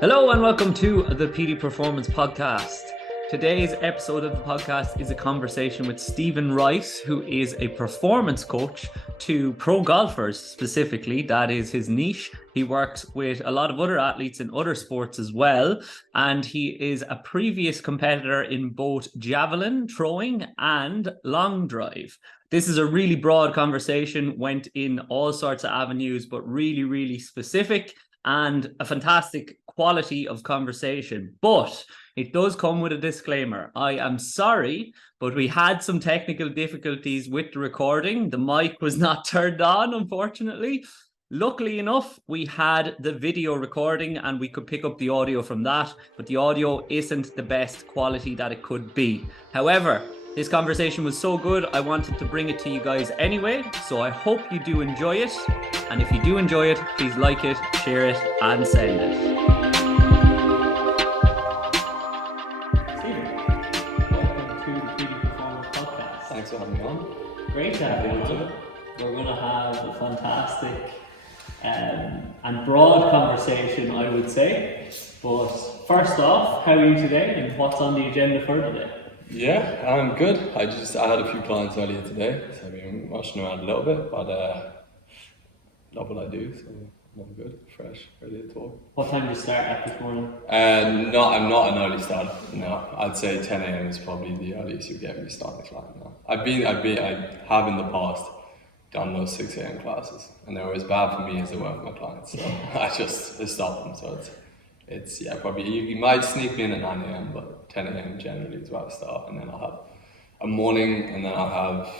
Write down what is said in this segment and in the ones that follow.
Hello and welcome to the Petey Performance Podcast. Today's episode of the podcast is a conversation with Stephen Rice, who is a performance coach to pro golfers specifically. That is his niche. He works with a lot of other athletes in other sports as well. And he is a previous competitor in both javelin throwing and long drive. This is a really broad conversation, went in all sorts of avenues, but really specific and a fantastic quality of conversation. But it does come with a disclaimer. I am sorry, but we had some technical difficulties with the recording. The mic was not turned on, unfortunately. Luckily enough, we had the video recording and we could pick up the audio from that, but the audio isn't the best quality that it could be. However, this conversation was so good, I wanted to bring it to you guys anyway, so I hope you do enjoy it. And if you do enjoy it, please like it, share it, and send it. Stephen, welcome to the Petey Performance Podcast. Thanks for having me on. Great to have you on. We're going to have a fantastic and broad conversation, I would say. But first off, how are you today and what's on the agenda for today? Yeah, I'm good. I had a few clients earlier today, so I've been rushing around a little bit, but love what I do, so I'm good, fresh, ready to talk. What time did you start at this morning? I'm not an early starter. No, I'd say 10 a.m. is probably the earliest you get me starting a client now. I have in the past done those 6 a.m. classes, and they were as bad for me as they were for my clients. So I just stopped them. So it's probably you might sneak me in at 9 a.m. but 10 a.m. generally is where I start, and then I'll have a morning, and then I'll have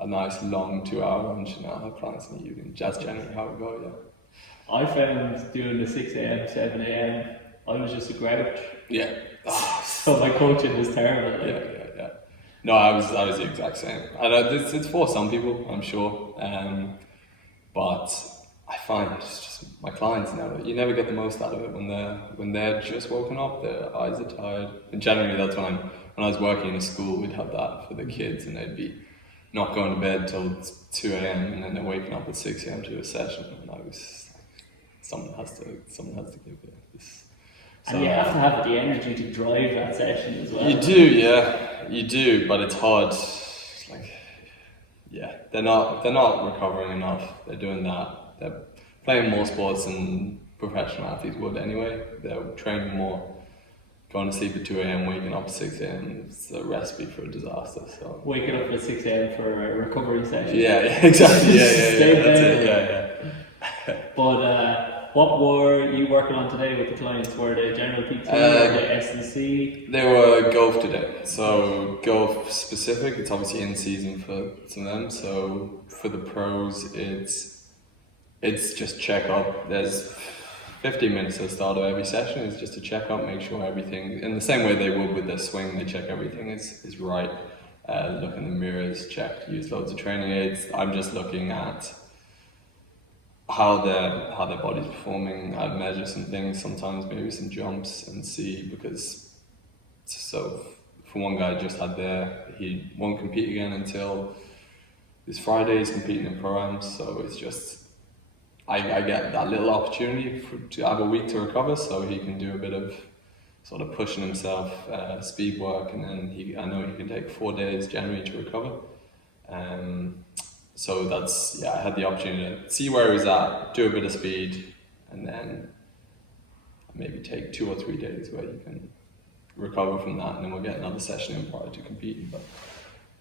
a nice long 2-hour lunch, and I'll have clients in the evening. That's generally how it goes. Yeah. I found doing the 6 a.m., 7 a.m. I was just a grouch. Yeah. So my coaching was terrible. Yeah. No, I was the exact same. I know it's for some people, I'm sure, but I find it's just my clients you never get the most out of it when they're just woken up, their eyes are tired. And generally that's when I was working in a school, we'd have that for the kids, and they'd be not going to bed till 2 a.m. and then they're waking up at 6 a.m. to a session, and I was someone has to give it this. And you have to have the energy to drive that session as well. You do, but it's hard. They're not recovering enough. They're doing that. They're playing more sports than professional athletes would anyway. They're training more. Going to sleep at 2 a.m, waking up at 6 a.m. It's a recipe for a disaster. So waking up at 6 a.m. for a recovery session. Yeah, exactly. Yeah. But what were you working on today with the clients? Were they general PT or the S&C? They were golf today. So golf specific, it's obviously in season for some of them. So for the pros, it's just check up. There's 15 minutes at the start of every session is just to check up, make sure everything, in the same way they would with their swing, they check everything is right. Look in the mirrors, check, use loads of training aids. I'm just looking at how their body's performing. I'd measure some things, sometimes maybe some jumps, and see, because so for one guy just had he won't compete again until this Friday. He's competing in pro-ams, so it's just I get that little opportunity to have a week to recover, so he can do a bit of sort of pushing himself, speed work, and then I know he can take 4 days generally to recover. So I had the opportunity to see where he's at, do a bit of speed, and then maybe take 2 or 3 days where you can recover from that, and then we'll get another session in prior to competing. But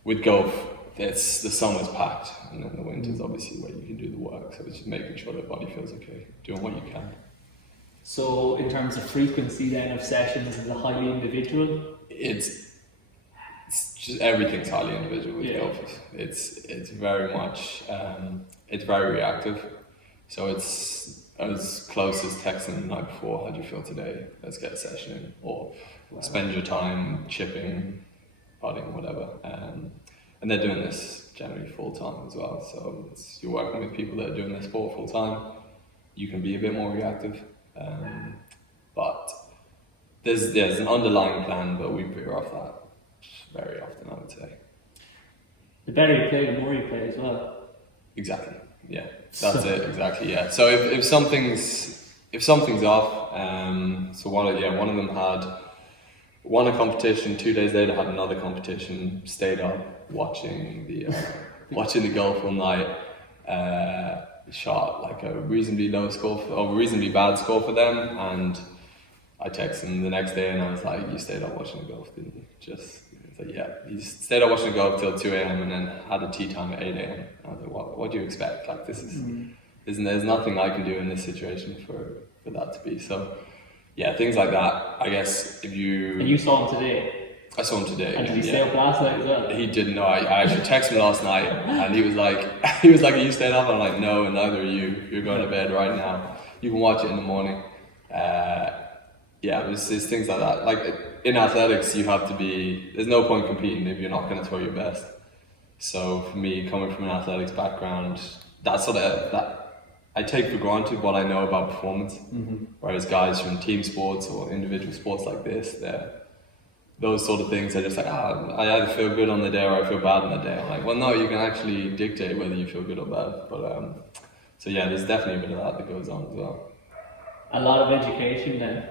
with golf, the summer's packed, and then the winter's obviously where you can do the work. So it's just making sure the body feels okay, doing what you can. So in terms of frequency then of sessions, is it highly individual? It's just everything's highly individual with golf. It's very much it's very reactive. So I was close as texting the night before, how do you feel today? Let's get a session in, or spend your time chipping, putting, whatever. And they're doing this generally full time as well. So you're working with people that are doing their sport full time. You can be a bit more reactive, but there's an underlying plan, but we veer off that very often, I would say. The better you play, the more you play as well. Exactly. Yeah, that's it. Exactly. Yeah. So if something's if something's off, so one of them had won a competition. 2 days later, had another competition. Stayed up watching the golf all night. Shot like a reasonably reasonably bad score for them, and I texted him the next day and I was like, "You stayed up watching the golf, didn't you?" Just like, yeah, he stayed up watching the golf till 2 a.m. and then had a tea time at 8 a.m. I was like, what do you expect? Like this is, there's nothing I can do in this situation for that to be. So yeah, things like that. I guess if you... And you saw him today? I saw him today. And did he stay up last night as well? He didn't know. I actually texted him last night and he was like, "Are you staying up?" I'm like, "No, and neither are you. You're going to bed right now. You can watch it in the morning." It's things like that. Like in athletics, you have to be, there's no point competing if you're not going to throw your best. So for me, coming from an athletics background, that I take for granted what I know about performance. Whereas guys from team sports or individual sports like this, those sort of things are just like, I either feel good on the day or I feel bad on the day. I'm like, well, no, you can actually dictate whether you feel good or bad. But so yeah, there's definitely a bit of that goes on as well. A lot of education then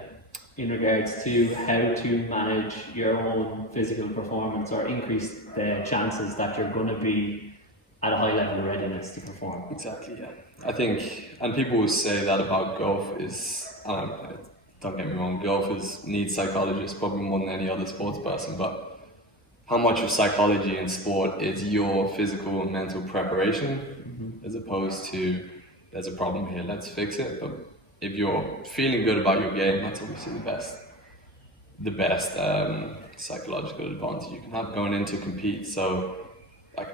in regards to how to manage your own physical performance or increase the chances that you're going to be at a high level of readiness to perform. Exactly, yeah. I think, and people will say that about golf don't get me wrong, golf needs psychologists probably more than any other sports person, but how much of psychology in sport is your physical and mental preparation as opposed to, there's a problem here, let's fix it. But if you're feeling good about your game, that's obviously the best psychological advantage you can have going in to compete. So like,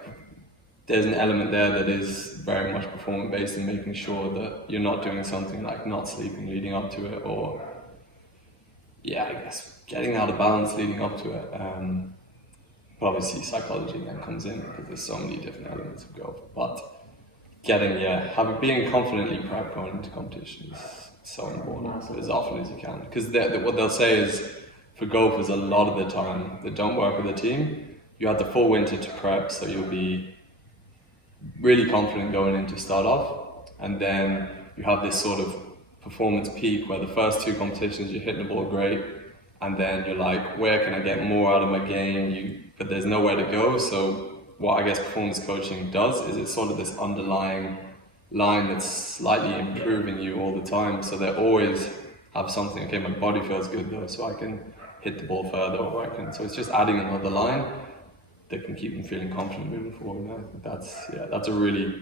there's an element there that is very much performance based and making sure that you're not doing something like not sleeping leading up to it, or I guess getting out of balance leading up to it. But obviously psychology then comes in because there's so many different elements of golf. But being confidently prepped going into competition is so important as often as you can. Because what they'll say is, for golfers, a lot of the time that don't work with a team, you have the full winter to prep, so you'll be really confident going in to start off, and then you have this sort of performance peak where the first two competitions you're hitting the ball great, and then you're like, where can I get more out of my game? But there's nowhere to go. So what I guess performance coaching does is it's sort of this underlying line that's slightly improving you all the time. So they always have something, okay, my body feels good though, so I can hit the ball further, so it's just adding another line that can keep them feeling confident moving forward. And I think that's a really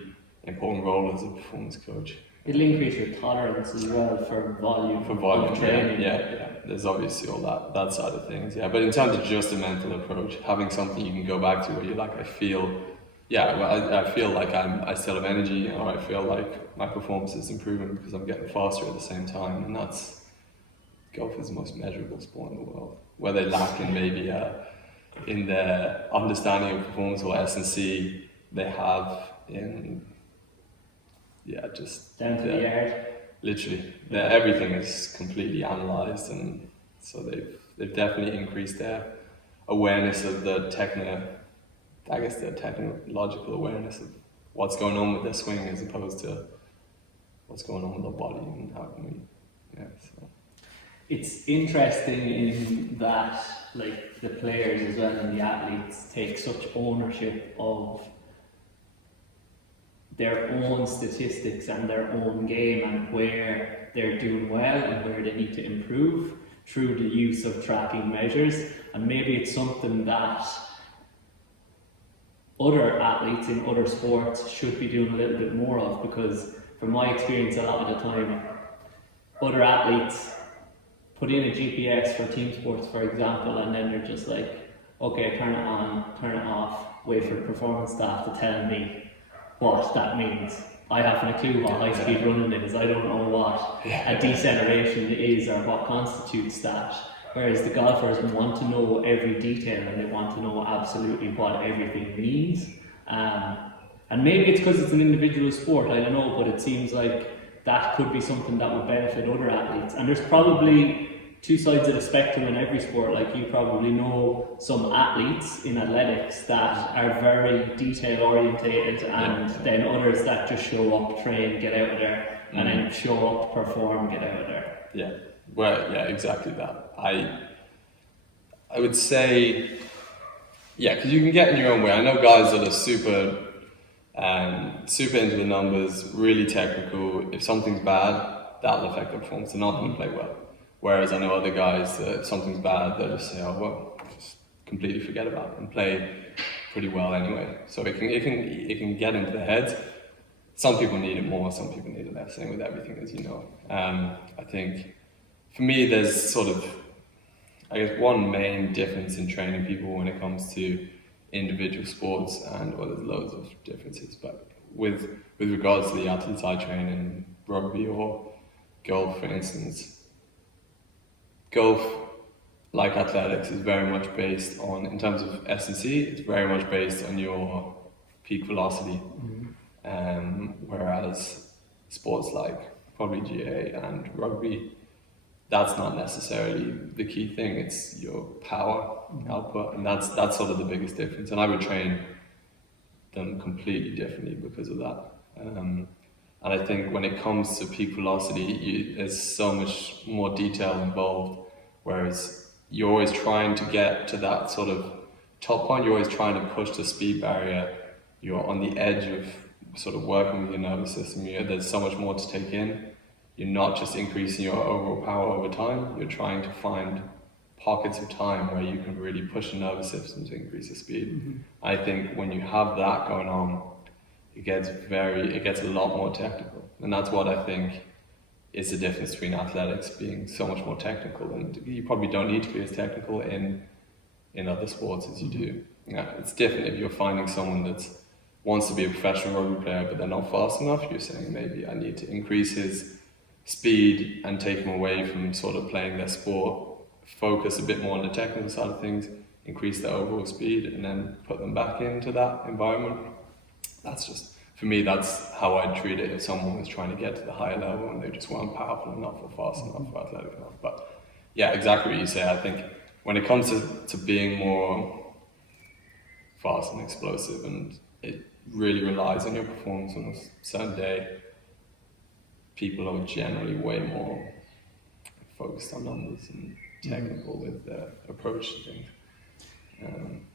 important role as a performance coach. It'll increase your tolerance as well for volume of training. Yeah. There's obviously all that side of things. Yeah, but in terms of just a mental approach, having something you can go back to where you're like, I feel like I still have energy, or I feel like my performance is improving because I'm getting faster at the same time. And golf is the most measurable sport in the world. Where they lack in maybe in their understanding of performance or S&C, they have in just down to the yard. Literally, everything is completely analysed, and so they've definitely increased their awareness of the technological awareness of what's going on with their swing as opposed to what's going on with their body and how can we, so. It's interesting in that, like, the players as well and the athletes take such ownership of their own statistics and their own game and where they're doing well and where they need to improve through the use of tracking measures. And maybe it's something that other athletes in other sports should be doing a little bit more of, because from my experience, a lot of the time other athletes put in a GPS for team sports, for example, and then they're just like, okay, turn it on, turn it off, wait for the performance staff to tell me what that means. I haven't a clue what high-speed running is. I don't know what a deceleration is or what constitutes that. Whereas the golfers want to know every detail and they want to know absolutely what everything means. And maybe it's because it's an individual sport, I don't know, but it seems like that could be something that would benefit other athletes. And there's probably two sides of the spectrum in every sport. Like, you probably know some athletes in athletics that are very detail orientated, and then others that just show up, train, get out of there, and then show up, perform, get out of there. Yeah, well, yeah, exactly that. I would say, yeah, because you can get in your own way. I know guys that are super into the numbers, really technical. If something's bad, that'll affect their performance. They're not going to play well. Whereas I know other guys that if something's bad, they'll just say, oh well, just completely forget about it and play pretty well anyway. So it can get into their heads. Some people need it more, some people need it less. Same with everything, as you know. I think for me, there's sort of, I guess, one main difference in training people when it comes to individual sports, and well, there's loads of differences, but with regards to the athletes I train in rugby or golf, for instance, golf, like athletics, is very much based on, in terms of S&C, it's very much based on your peak velocity. Whereas sports like probably GA and rugby, that's not necessarily the key thing. It's your power output, and that's sort of the biggest difference. And I would train them completely differently because of that. And I think when it comes to peak velocity, there's so much more detail involved. Whereas you're always trying to get to that sort of top point. You're always trying to push the speed barrier. You're on the edge of sort of working with your nervous system. There's so much more to take in. You're not just increasing your overall power over time, you're trying to find pockets of time where you can really push the nervous system to increase the speed. I think when you have that going on, it gets a lot more technical. And that's what I think is the difference between athletics being so much more technical, and you probably don't need to be as technical in other sports as you do. Yeah, it's different if you're finding someone that wants to be a professional rugby player but they're not fast enough. You're saying maybe I need to increase his speed and take them away from sort of playing their sport, focus a bit more on the technical side of things, increase their overall speed, and then put them back into that environment. That's just, for me, that's how I'd treat it if someone was trying to get to the higher level and they just weren't powerful enough or fast enough or athletic enough. But yeah, exactly what you say. I think when it comes to being more fast and explosive, and it really relies on your performance on a certain day, people are generally way more focused on numbers and technical with their approach to things.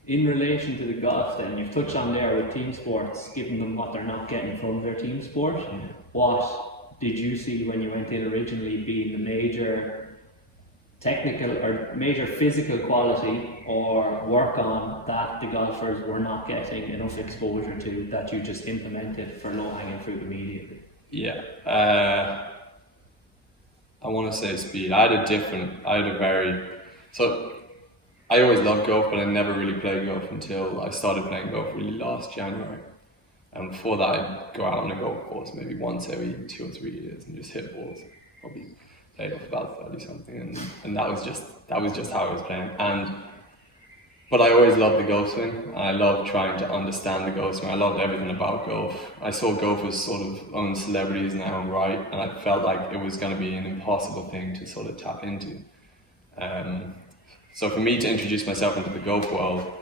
In relation to the golf then, you've touched on there with team sports, giving them what they're not getting from their team sport. What did you see when you went in originally being the major technical or major physical quality or work on that the golfers were not getting enough exposure to, that you just implemented for low-hanging fruit immediately? Yeah, I want to say speed. I always loved golf, but I never really played golf until I started playing golf really last January. And before that, I'd go out on a golf course maybe once every 2 or 3 years and just hit balls. Probably played off about 30 something, and that was just how I was playing. But I always loved the golf swing. I loved trying to understand the golf swing. I loved everything about golf. I saw golf as sort of own celebrities in their own right, and I felt like it was going to be an impossible thing to sort of tap into. So for me to introduce myself into the golf world,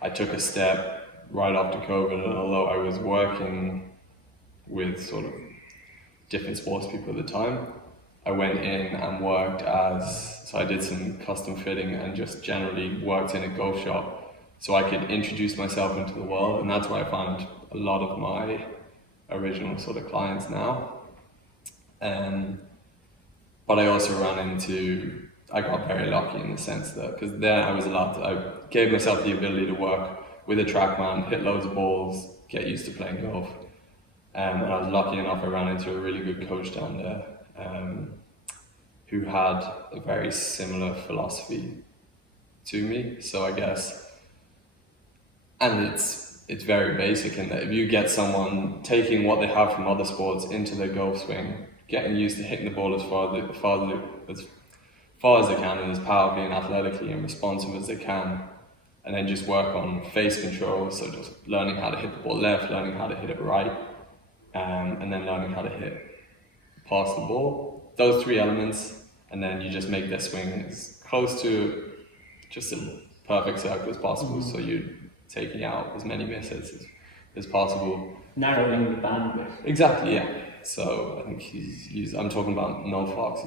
I took a step right after COVID, and although I was working with sort of different sports people at the time, I went in and worked so I did some custom fitting and just generally worked in a golf shop so I could introduce myself into the world, and that's where I found a lot of my original sort of clients now. But I also I got very lucky in the sense that, because then I gave myself the ability to work with a TrackMan, hit loads of balls, get used to playing golf. And I was lucky enough, I ran into a really good coach down there who had a very similar philosophy to me. So I guess, and it's very basic in that if you get someone taking what they have from other sports into their golf swing, getting used to hitting the ball as far as they can, and as powerfully and athletically and responsive as they can, and then just work on face control, so just learning how to hit the ball left, learning how to hit it right, and then learning how to hit past the ball. Those 3 elements, and then you just make their swing as close to just a perfect circle as possible, so you're taking out as many misses as possible. Narrowing the bandwidth. Exactly, yeah. So I think I'm talking about Noel Fox.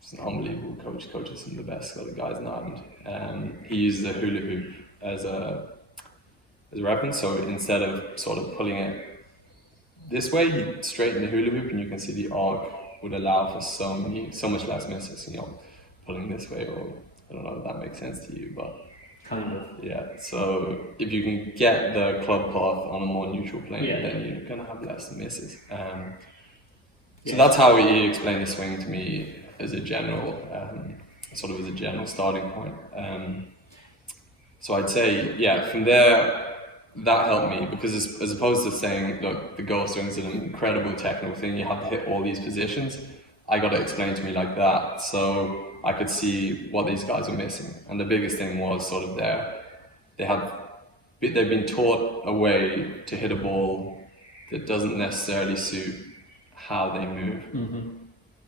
He's an unbelievable coach. Coaches some of the best other guys in Ireland. He uses a hula hoop as a reference. So instead of sort of pulling it this way, you straighten the hula hoop, and you can see the arc would allow for so much less misses. Pulling this way, or I don't know if that makes sense to you, but kind of. Yeah. So if you can get the club path on a more neutral plane, then you're gonna have less misses. So that's how he explained the swing to me as a general, sort of as a general starting point. So I'd say, from there, that helped me, because as opposed to saying, look, the golf swing is an incredible technical thing, you have to hit all these positions, I got to explain to me like that, so I could see what these guys were missing. And the biggest thing was sort of they've been taught a way to hit a ball that doesn't necessarily suit how they move. Mm-hmm.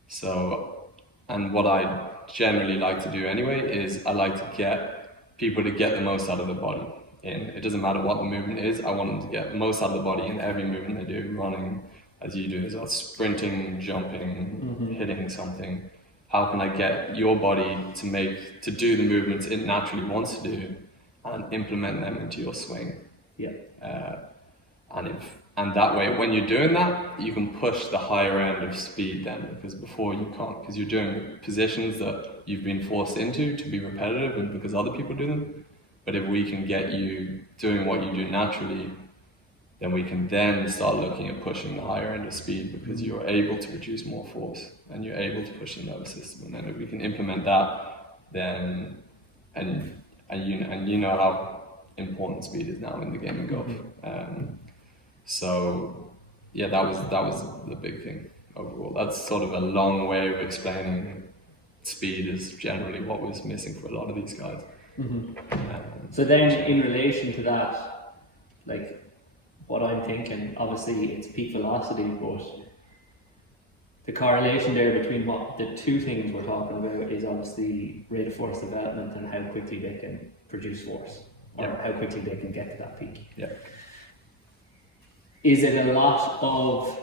So, and what I generally like to do anyway is I like to get people to get the most out of the body in. It doesn't matter what the movement is, I want them to get the most out of the body in every movement they do, running as you do as well, sprinting, jumping, hitting something. How can I get your body to do the movements it naturally wants to do and implement them into your swing? And that way, when you're doing that, you can push the higher end of speed then, because before you can't, because you're doing positions that you've been forced into to be repetitive and because other people do them. But if we can get you doing what you do naturally, then we can then start looking at pushing the higher end of speed, because you're able to produce more force and you're able to push the nervous system. And then if we can implement that, then and you know how important speed is now in the game of golf. So that was the big thing overall. That's sort of a long way of explaining speed is generally what was missing for a lot of these guys. So then in relation to that, like, what I'm thinking, obviously it's peak velocity, but the correlation there between what the two things we're talking about is obviously rate of force development and how quickly they can produce force, or how quickly they can get to that peak. Is it a lot of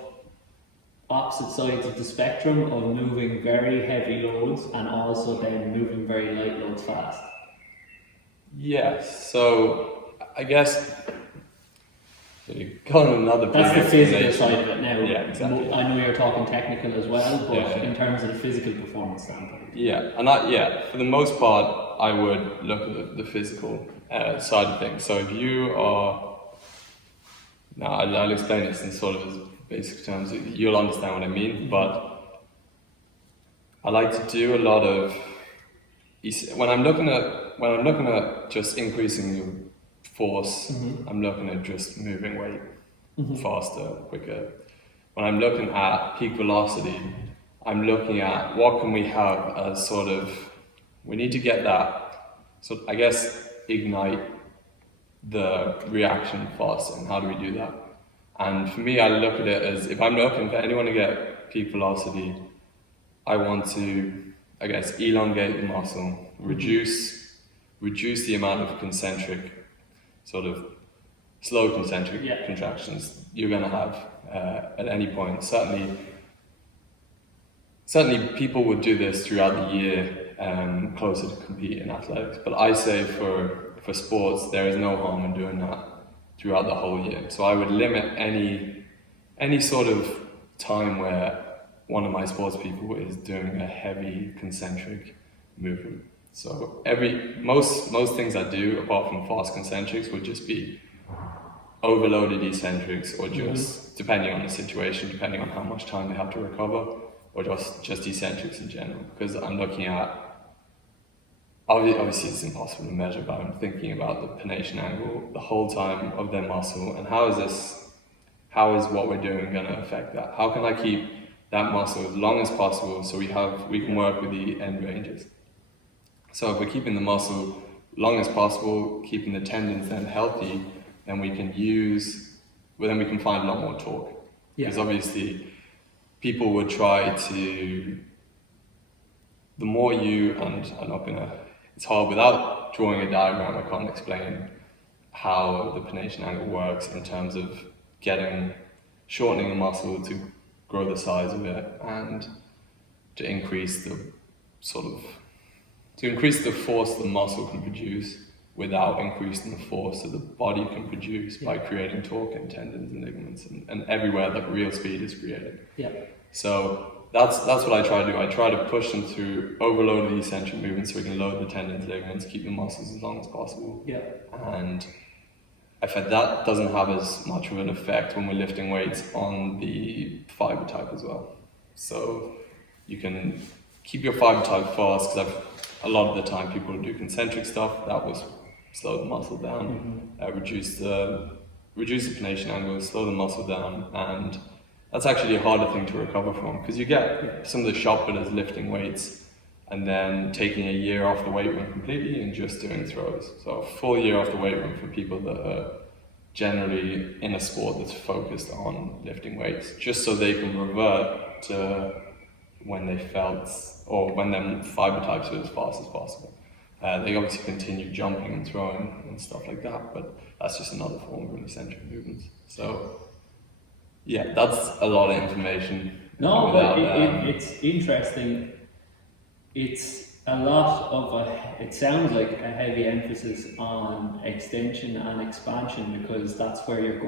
opposite sides of the spectrum of moving very heavy loads and also then moving very light loads fast? Yes, so I guess you go on another big That's the physical side of it now. Yeah, exactly. I know you're talking technical as well, but in terms of the physical performance standpoint. For the most part, I would look at the physical side of things. So if you are, now I'll explain this in sort of as basic terms, you'll understand what I mean, but I like to do a lot of, when I'm looking at just increasing your force, I'm looking at just moving weight faster, quicker. When I'm looking at peak velocity, I'm looking at what can we have as sort of, we need to get that, so I guess ignite the reaction faster, and how do we do that? And for me, I look at it as, if I'm looking for anyone to get peak velocity, I want to, I guess, elongate the muscle, reduce the amount of concentric, sort of slow concentric contractions you're going to have at any point. Certainly people would do this throughout the year, closer to compete in athletics. But I say for sports, there is no harm in doing that throughout the whole year. So I would limit any sort of time where one of my sports people is doing a heavy concentric movement. So most things I do, apart from fast concentrics, would just be overloaded eccentrics, or just depending on the situation, depending on how much time they have to recover, or just eccentrics in general. Because I'm looking at, obviously it's impossible to measure, but I'm thinking about the pronation angle the whole time of their muscle, and how is what we're doing going to affect that? How can I keep that muscle as long as possible so we can work with the end ranges? So if we're keeping the muscle long as possible, keeping the tendons then healthy, then we can find a lot more torque. Because obviously people would try to, the more you, and I'm not gonna, it's hard without drawing a diagram, I can't explain how the pronation angle works in terms of shortening a muscle to grow the size of it, and to increase the force the muscle can produce without increasing the force that the body can produce by creating torque in tendons and ligaments and everywhere that real speed is created. Yeah. So that's what I try to do. I try to push them through overload the eccentric movements so we can load the tendons, ligaments, keep the muscles as long as possible. Yeah. And I find that doesn't have as much of an effect when we're lifting weights on the fiber type as well. So you can keep your fiber type fast, because a lot of the time people do concentric stuff. That will slow the muscle down, reduce the pronation angle, slow the muscle down, and that's actually a harder thing to recover from, because you get some of the shop builders lifting weights and then taking a year off the weight room completely and just doing throws. So a full year off the weight room for people that are generally in a sport that's focused on lifting weights, just so they can revert to when they felt, or when their fiber types were as fast as possible. They obviously continue jumping and throwing and stuff like that, but that's just another form of eccentric movements. So yeah, that's a lot of information. No, but it's interesting. It's a lot of it sounds like a heavy emphasis on extension and expansion, because that's where you're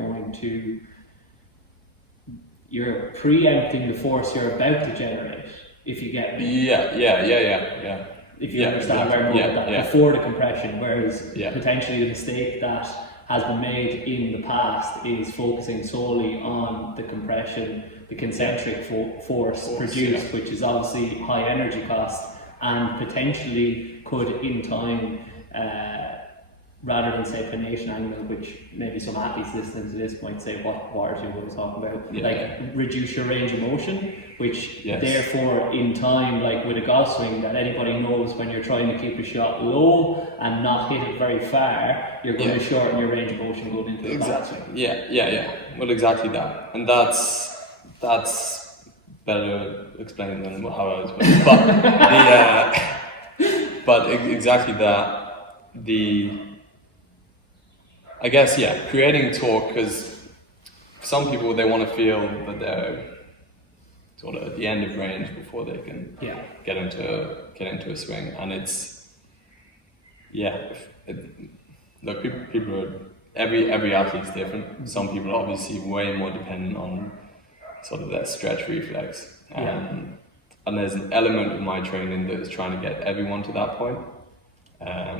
preempting the force you're about to generate, if you get me. Yeah. If you understand where I'm going with that, before the compression, whereas potentially the mistake that has been made in the past is focusing solely on the compression, the concentric force produced, which is obviously high energy cost and potentially could in time, rather than say pronation angle, which maybe some athletes listening to this might say, what are you talking about? Reduce your range of motion, which therefore in time, like with a golf swing, that anybody knows, when you're trying to keep a shot low and not hit it very far, you're going to shorten your range of motion going into the backswing. Yeah. Well, exactly that. And that's better explained than how I was putting it. But exactly that. I guess, creating torque, because some people, they want to feel that they're sort of at the end of range before they can get into a swing, and it's look, people are, every athlete's different. Some people are obviously way more dependent on sort of that stretch reflex, and there's an element of my training that is trying to get everyone to that point.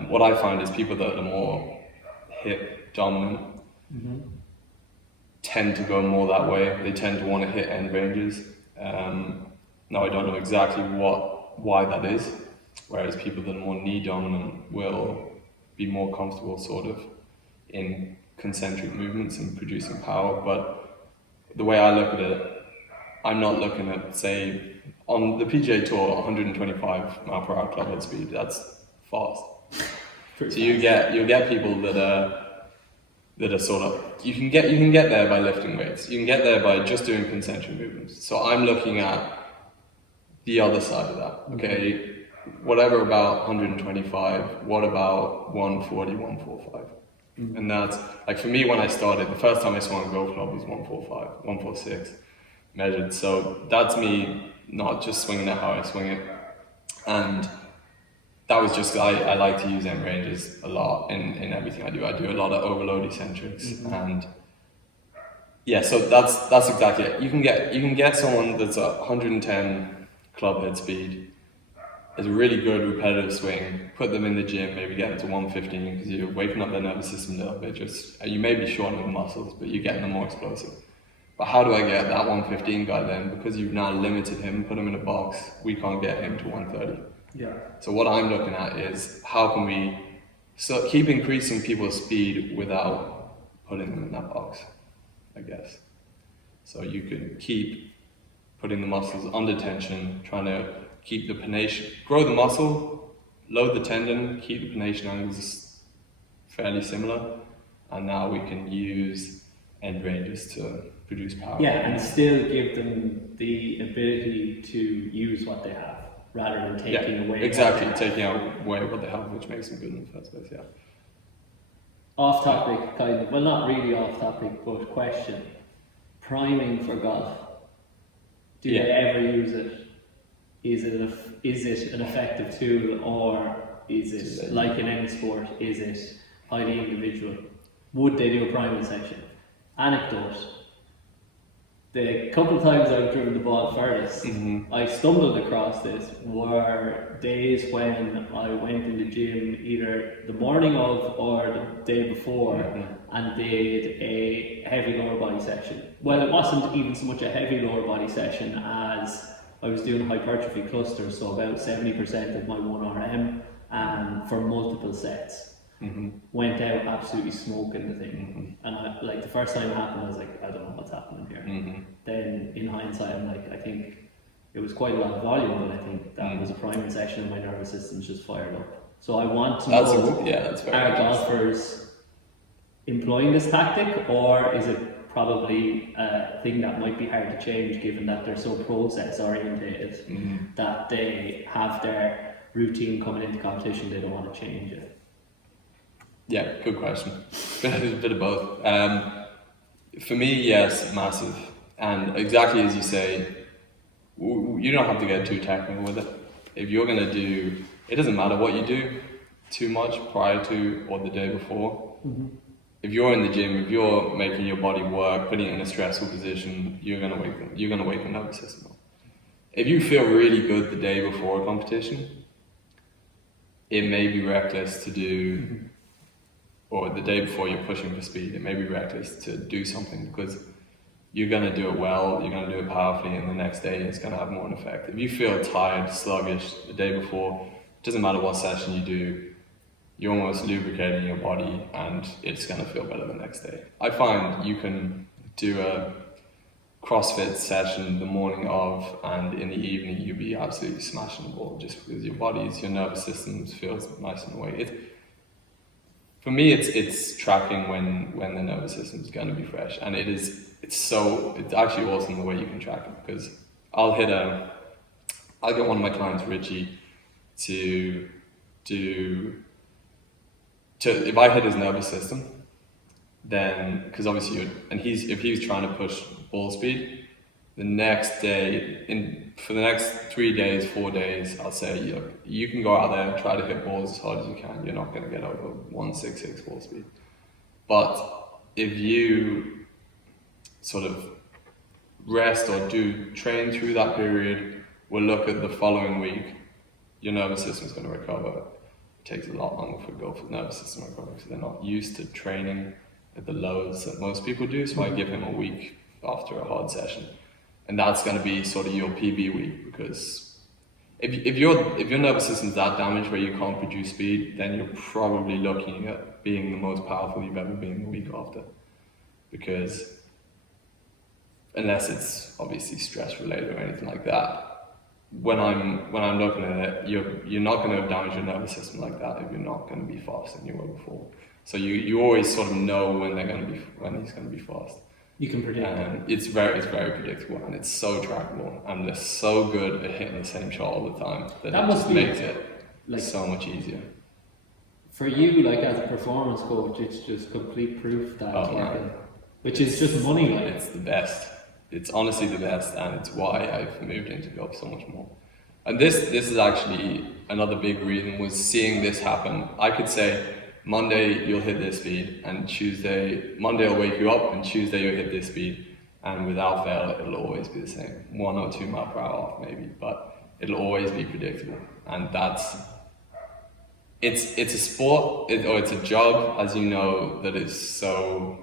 What I find is people that are more hip dominant tend to go more that way. They tend to want to hit end ranges. Now I don't know exactly why that is, whereas people that are more knee dominant will be more comfortable sort of in concentric movements and producing power. But the way I look at it, I'm not looking at, say, on the PGA Tour, 125 mile per hour clubhead speed. That's fast. So you'll get people that are sort of, you can get there by lifting weights. You can get there by just doing concentric movements. So I'm looking at the other side of that. Okay, whatever about 125, what about 140, 145? And that's, like, for me, when I started, the first time I swung a golf club was 145, 146 measured. So that's me not just swinging it how I swing it. And that was just, I like to use end ranges a lot in everything I do. I do a lot of overload eccentrics, and so that's exactly it. You can get someone that's a 110 club head speed, is a really good repetitive swing, put them in the gym, maybe get them to 115, because you're waking up their nervous system a little bit. You may be shortening the muscles, but you're getting them more explosive. But how do I get that 115 guy then? Because you've now limited him, put him in a box, we can't get him to 130. So what I'm looking at is, how can we keep increasing people's speed without putting them in that box, I guess. So you can keep putting the muscles under tension, trying to keep the pronation, grow the muscle, load the tendon, keep the pronation angles fairly similar, and now we can use end ranges to produce power. And still give them the ability to use what they have, rather than taking away. Exactly, taking away what they have, which makes them good in the first place. Off topic, kind of. Well, not really off topic, but question. Priming for golf. Do they ever use it? Is it an effective tool, or is it, like in any sport, is it highly individual? Would they do a primary section? Anecdote. The couple of times I've driven the ball furthest, I stumbled across this, were days when I went in the gym either the morning of or the day before and did a heavy lower body session. Well, it wasn't even so much a heavy lower body session as I was doing hypertrophy clusters, so about 70% of my 1RM for multiple sets. Went out absolutely smoking the thing, and like the first time it happened, I was like, I don't know what's happening here. Then in hindsight, I'm like, I think it was quite a lot of volume, but I think that was a primary section, and my nervous system's just fired up. So I want to know: are golfers employing this tactic, or is it probably a thing that might be hard to change, given that they're so process orientated that they have their routine coming into competition, they don't want to change it? Yeah, good question. A bit of both. For me, yes, massive. And exactly as you say, you don't have to get too technical with it. If you're going to do, it doesn't matter what you do too much prior to or the day before. If you're in the gym, if you're making your body work, putting it in a stressful position, you're going to wake the nervous system up. If you feel really good the day before a competition, it may be reckless to do, or the day before you're pushing for speed, it may be reckless to do something because you're going to do it well, you're going to do it powerfully, and the next day it's going to have more an effect. If you feel tired, sluggish the day before, it doesn't matter what session you do, you're almost lubricating your body and it's going to feel better the next day. I find you can do a CrossFit session the morning of, and in the evening you'll be absolutely smashing the ball just because your nervous system feels nice in a way. For me, it's tracking when the nervous system is going to be fresh, and it's actually awesome the way you can track it, because I'll get one of my clients, Richie, to if I hit his nervous system, then, because obviously if he was trying to push ball speed, the next day, for the next 3 days, 4 days, I'll say, you can go out there and try to hit balls as hard as you can. You're not going to get over 166 ball speed. But if you sort of rest or train through that period, we'll look at the following week, your nervous system's going to recover. It takes a lot longer for the nervous system to recover because they're not used to training at the lows that most people do. So I give him a week after a hard session. And that's going to be sort of your PB week, because if your nervous system's that damaged where you can't produce speed, then you're probably looking at being the most powerful you've ever been the week after. Because unless it's obviously stress related or anything like that, when I'm looking at it, you're not going to damage your nervous system like that if you're not going to be faster than you were before. So you always sort of know when he's going to be fast. You can predict it. It's very predictable, and it's so trackable, and they're so good at hitting the same shot all the time that it just makes it so much easier. For you, like as a performance coach, it's just complete proof that it's working, which is just money. It's the best. It's honestly the best, and it's why I've moved into golf so much more. And this is actually another big reason, was seeing this happen. I could say, Monday you'll hit this speed, and Monday will wake you up, and Tuesday you'll hit this speed, and without fail it'll always be the same. 1 or 2 miles per hour off maybe, but it'll always be predictable. And it's a sport, or it's a job, as you know, that is so,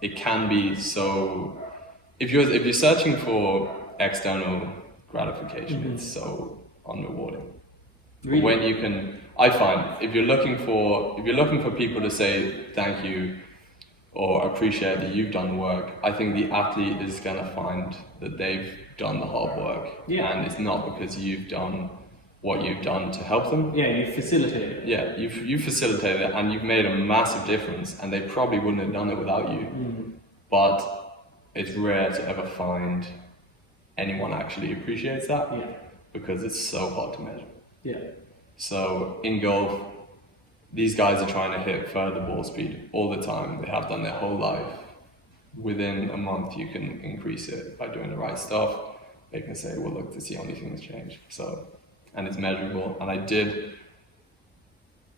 it can be so, if you're searching for external gratification, it's so unrewarding. Really? When you can, I find, if you're looking for people to say thank you or appreciate that you've done work, I think the athlete is going to find that they've done the hard work, and it's not because you've done what you've done to help them. Yeah, you facilitated it. Yeah, you've facilitated it, and you've made a massive difference, and they probably wouldn't have done it without you. But it's rare to ever find anyone actually appreciates that, because it's so hard to measure. Yeah. So in golf, these guys are trying to hit further ball speed all the time. They have done their whole life. Within a month, you can increase it by doing the right stuff, they can say, well, look, it's the only thing that's changed. So, and it's measurable. And I did,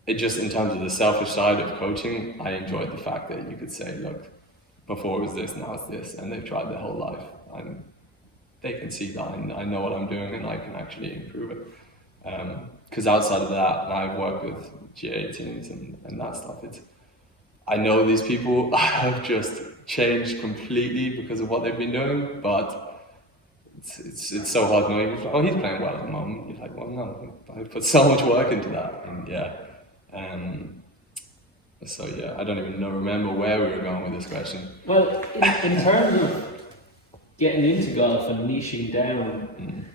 it just in terms of the selfish side of coaching, I enjoyed the fact that you could say, look, before it was this, now it's this, and they've tried their whole life. They can see that I know what I'm doing and I can actually improve it. Because outside of that, I've worked with GA teams and that stuff. I know these people have just changed completely because of what they've been doing, but it's so hard to know. Oh, he's playing well at the moment. You're like, well, no, I put so much work into that, and so yeah, I don't even remember where we were going with this question. Well, in terms of getting into golf and niching down,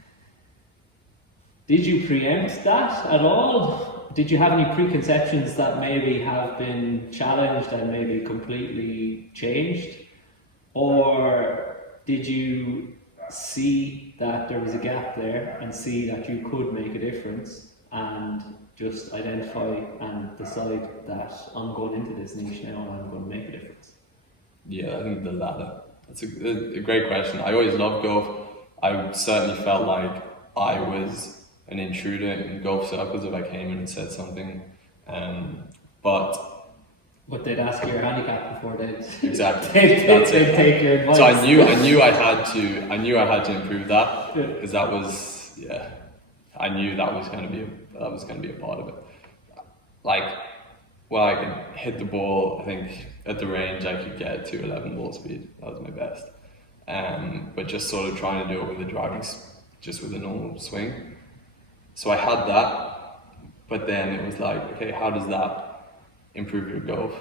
did you preempt that at all? Did you have any preconceptions that maybe have been challenged and maybe completely changed? Or did you see that there was a gap there and see that you could make a difference and just identify and decide that I'm going into this niche now and I'm going to make a difference? Yeah, I think the latter. That's a great question. I always loved golf. I certainly felt like I was an intruder in golf circles if I came in and said something. But they'd ask you your handicap before they'd take your advice. So I knew I had to improve that, because that was, I knew that was going to be a part of it. Like, well, I could hit the ball. I think at the range I could get to 11 ball speed. That was my best. But just sort of trying to do it with just with a normal swing. So I had that, but then it was like, okay, how does that improve your golf?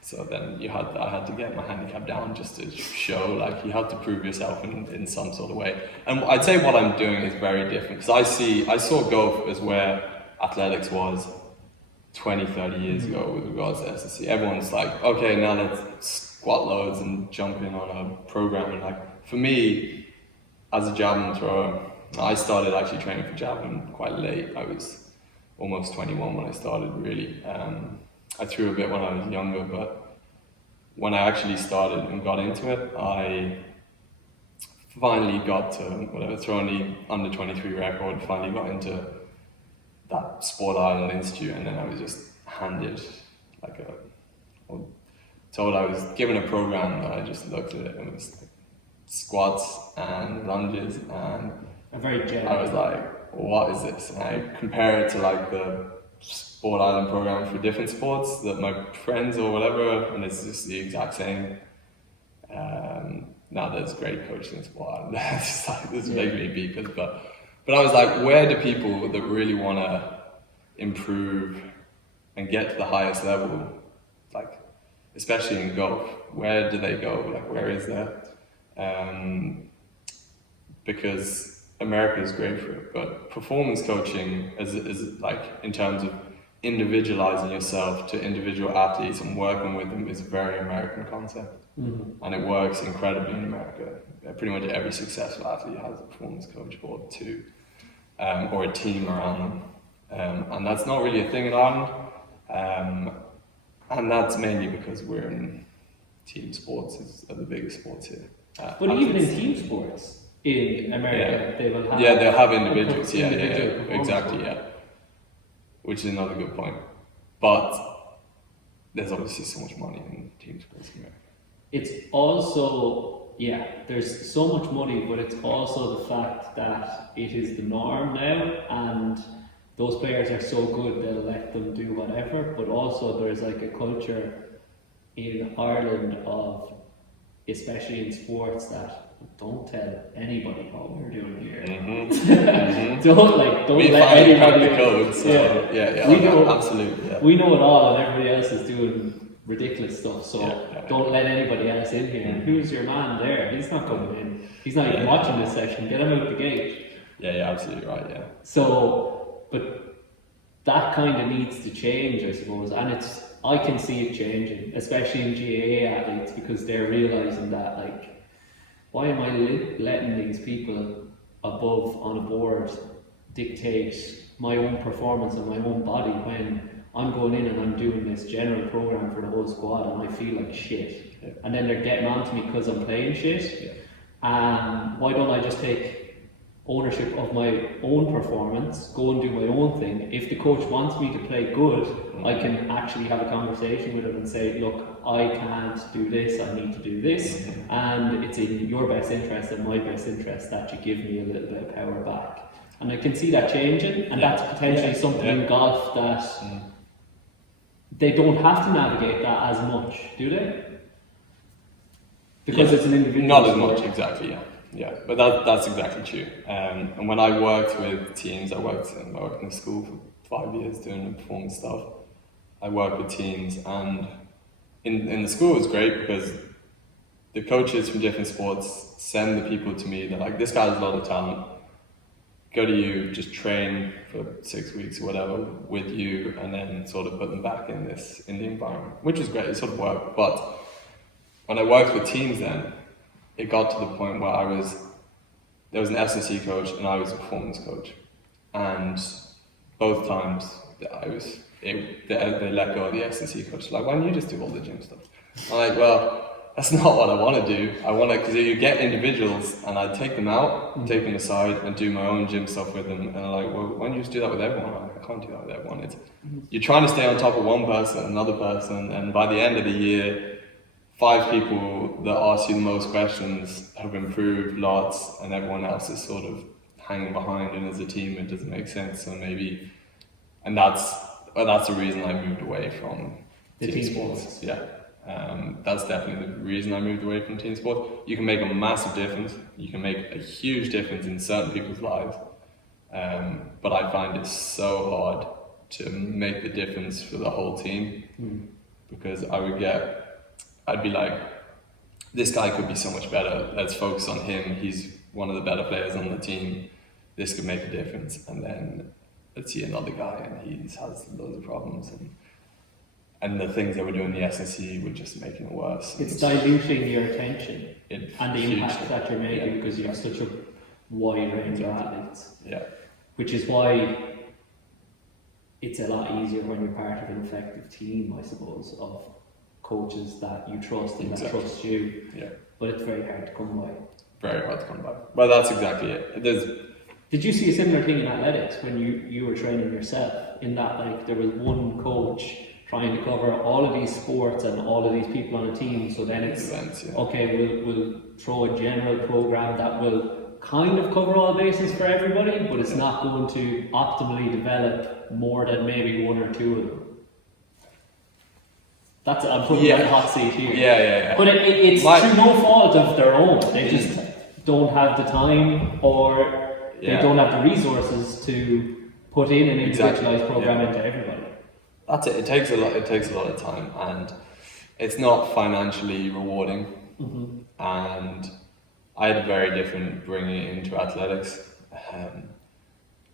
So then I had to get my handicap down just to show, like, you have to prove yourself in some sort of way. And I'd say what I'm doing is very different, because I saw golf as where athletics was 20, 30 years ago with regards to SSC. Everyone's like, okay, now let's squat loads and jump in on a program. And like, for me, as a javelin thrower, I started actually training for javelin quite late. I was almost 21 when I started, really. I threw a bit when I was younger, but when I actually started and got into it, I finally got to throwing the under 23 record, finally got into that Sport Island Institute, and then I was just handed told I was given a program that I just looked at it and it was like squats and lunges, and I was like, what is this? And I compare it to like the Sport Island program for different sports that my friends or whatever, and it's just the exact same. Now there's great coaching in Sport Island. It's like, this is making me beepers, but I was like, where do people that really want to improve and get to the highest level, like especially in golf, where do they go? Like, where is that? Because America is great for it, but performance coaching is like, in terms of individualizing yourself to individual athletes and working with them, is a very American concept. And it works incredibly in America. Pretty much every successful athlete has a performance coach or two, or a team around them. And that's not really a thing in Ireland. And that's mainly because we're in team sports, are the biggest sports here. But even in team sports in America, they will have... Yeah, they'll have individuals, exactly, which is another good point. But there's obviously so much money in team sports in America. It's also, there's so much money, but it's also the fact that it is the norm now, and those players are so good they'll let them do whatever. But also there's like a culture in Ireland of, especially in sports, that don't tell anybody what we're doing here. Don't let anybody the code. So we know, absolutely. We know it all, and everybody else is doing ridiculous stuff. So don't let anybody else in here. And who's your man there? He's not coming in. He's not even watching this session. Get him out the gate. Yeah, absolutely right. Yeah. So, but that kind of needs to change, I suppose, and I can see it changing, especially in GAA athletes, because they're realizing that, like, why am I letting these people above on a board dictate my own performance and my own body when I'm going in and I'm doing this general program for the whole squad and I feel like shit, and then they're getting on to me because I'm playing shit. Why don't I just take ownership of my own performance, go and do my own thing. If the coach wants me to play good, I can actually have a conversation with him and say, look, I can't do this, I need to do this, and it's in your best interest and my best interest that you give me a little bit of power back. And I can see that changing, and that's potentially something in golf that they don't have to navigate that as much, do they? Because it's an individual not as sport. much, exactly, yeah, but that's exactly true. And when I worked with teams, I worked in a school for 5 years doing performance stuff. I worked with teams, and in the school it was great because the coaches from different sports send the people to me. They're like, this guy has a lot of talent. Go to you, just train for 6 weeks or whatever with you, and then sort of put them back in the environment, which was great. It sort of worked. But when I worked with teams, then it got to the point where there was an S&C coach and I was a performance coach, and both times they let go of the S&C coach. Like, why don't you just do all the gym stuff? I'm like, well, that's not what I want to do. I want to, because you get individuals, and I take them out, take them aside, and do my own gym stuff with them. And I'm like, well, why don't you just do that with everyone? I'm like, I can't do that with everyone. You're trying to stay on top of one person, another person, and by the end of the year, 5 people that ask you the most questions have improved lots, and everyone else is sort of hanging behind, and as a team it doesn't make sense. So maybe, and that's the reason I moved away from team sports. Yeah, that's definitely the reason I moved away from team sports. You can make a massive difference. You can make a huge difference in certain people's lives, but I find it so hard to make the difference for the whole team, because I'd be like, this guy could be so much better, let's focus on him, he's one of the better players on the team, this could make a difference. And then let's see another guy and he has loads of problems, and the things that we're doing in the S&C were just making it worse. It's diluting your attention and the impact that you're making, because you have such a wide range of athletes. Yeah. Which is why it's a lot easier when you're part of an effective team, I suppose, of coaches that you trust and that trust you. Yeah. But it's very hard to come by. Very hard to come by. Well, that's exactly it. Did you see a similar thing in athletics when you were training yourself, in that, like, there was one coach trying to cover all of these sports and all of these people on a team, so then it's okay, we'll throw a general program that will kind of cover all bases for everybody, but it's not going to optimally develop more than maybe 1 or 2 of them. I'm putting you on the hot seat here. Yeah. But it's through no fault of their own. They just don't have the time, or they don't have the resources to put in an individualized program into everybody. That's it. It takes a lot of time, and it's not financially rewarding. And I had a very different bringing it into athletics,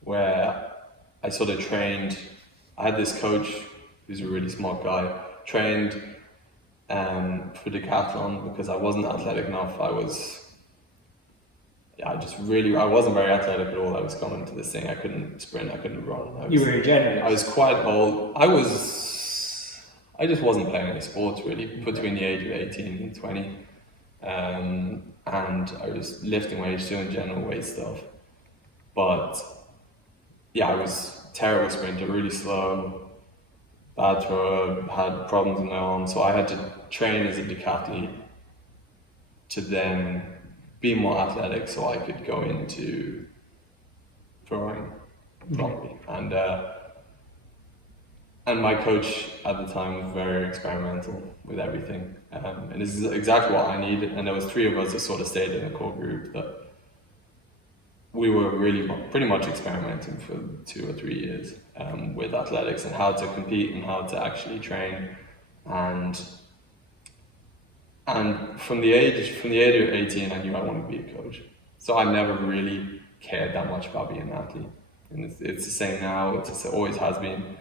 where I sort of trained. I had this coach who's a really smart guy, trained for decathlon, because I wasn't athletic enough. I wasn't very athletic at all. I was coming to this thing, I couldn't sprint, I couldn't run. You were a generalist. I was quite old. I just wasn't playing any sports really between the age of 18 and 20. And I was lifting weights, doing general weight stuff. But yeah, I was a terrible sprinter, really slow, bad thrower, had problems with my arm. So I had to train as a decathlete to then be more athletic so I could go into throwing properly. And my coach at the time was very experimental with everything. And this is exactly what I needed. And there was 3 of us that sort of stayed in a core group that we were really pretty much experimenting for 2 or 3 years with athletics and how to compete and how to actually train. And from the age of 18, I knew I wanted to be a coach. So I never really cared that much about being an athlete. And it's the same now, it always has been.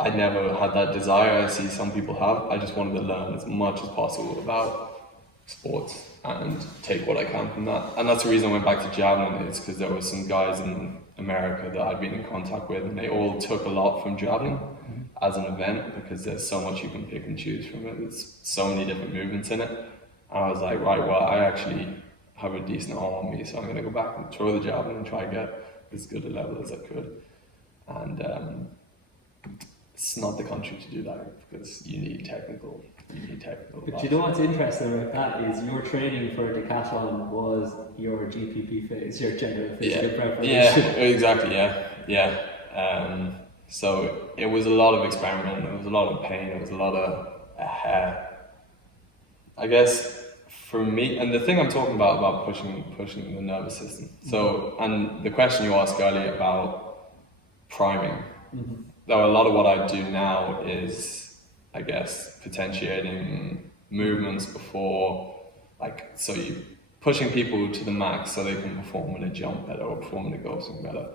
I never had that desire I see some people have. I just wanted to learn as much as possible about sports and take what I can from that. And that's the reason I went back to javelin, is because there were some guys in America that I'd been in contact with, and they all took a lot from javelin as an event, because there's so much you can pick and choose from it. There's so many different movements in it. And I was like, right, well, have a decent arm on me, so I'm going to go back and throw the javelin and try to get as good a level as I could. And it's not the country to do that because you need technical. But you know what's interesting about that is your training for decathlon was your GPP phase, your general physical preparation. Yeah, exactly. Yeah. So it was a lot of experiment. It was a lot of pain. It was a lot of, I guess, for me. And the thing I'm talking about pushing the nervous system. So, and the question you asked earlier about priming. Mm-hmm. Though a lot of what I do now is, I guess, potentiating movements before, like, so you pushing people to the max so they can perform when they jump better or perform when they go something better.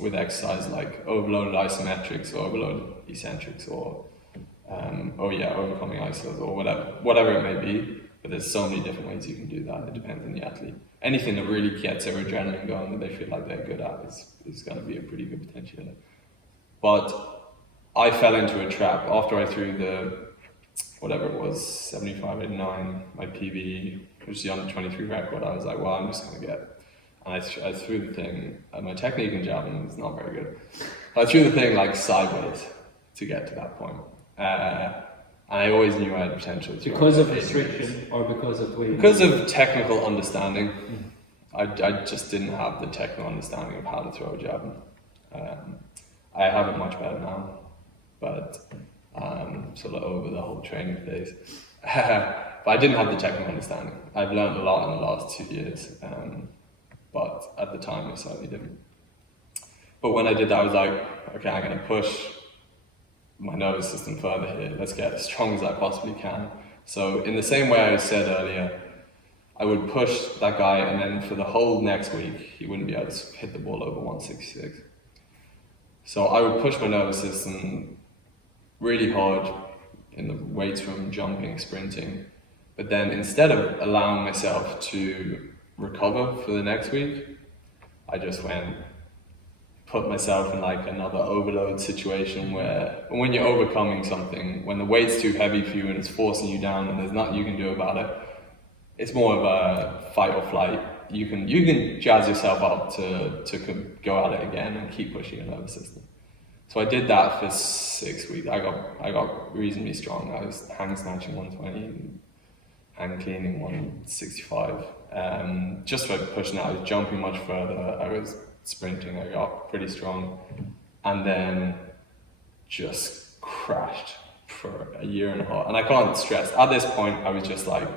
With exercise like overloaded isometrics or overloaded eccentrics or overcoming isos or whatever it may be. But there's so many different ways you can do that. It depends on the athlete. Anything that really gets their adrenaline going that they feel like they're good at is going to be a pretty good potentiator. But I fell into a trap after I threw the, whatever it was, 75, 89, my PB, which is the under 23 record. I was like, well, I'm just going to get it. And I threw the thing, and my technique in javelin is not very good. I threw the thing like sideways to get to that point. And I always knew I had potential. Because of restriction or because of weight? Because of technical understanding. I just didn't have the technical understanding of how to throw a javelin. I have it much better now, but sort of over the whole training phase. But I didn't have the technical understanding. I've learned a lot in the last 2 years, but at the time I certainly didn't. But when I did that, I was like, okay, I'm going to push my nervous system further here. Let's get as strong as I possibly can. So in the same way I said earlier, I would push that guy, and then for the whole next week, he wouldn't be able to hit the ball over 166. So I would push my nervous system really hard in the weights room, jumping, sprinting. But then instead of allowing myself to recover for the next week, I just put myself in like another overload situation where when you're overcoming something, when the weight's too heavy for you and it's forcing you down and there's nothing you can do about it, it's more of a fight or flight. You can jazz yourself up to go at it again and keep pushing your nervous system. So I did that for 6 weeks. I got reasonably strong. I was hang snatching 120 and hang cleaning 165. Just for pushing out, I was jumping much further. I was sprinting. I got pretty strong, and then just crashed for a year and a half. And I can't stress. At this point, I was just like,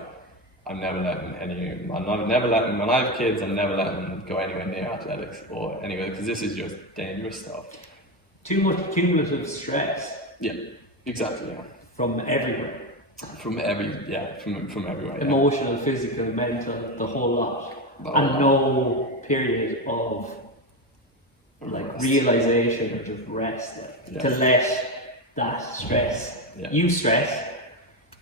I'm never letting when I have kids, I'm never letting them go anywhere near athletics or anywhere, because this is just dangerous stuff. Too much cumulative stress. Yeah, exactly. Yeah. From everywhere. From everywhere. Yeah. Emotional, physical, mental, the whole lot. And no period of like realization or just rest, to let that stress, you stress,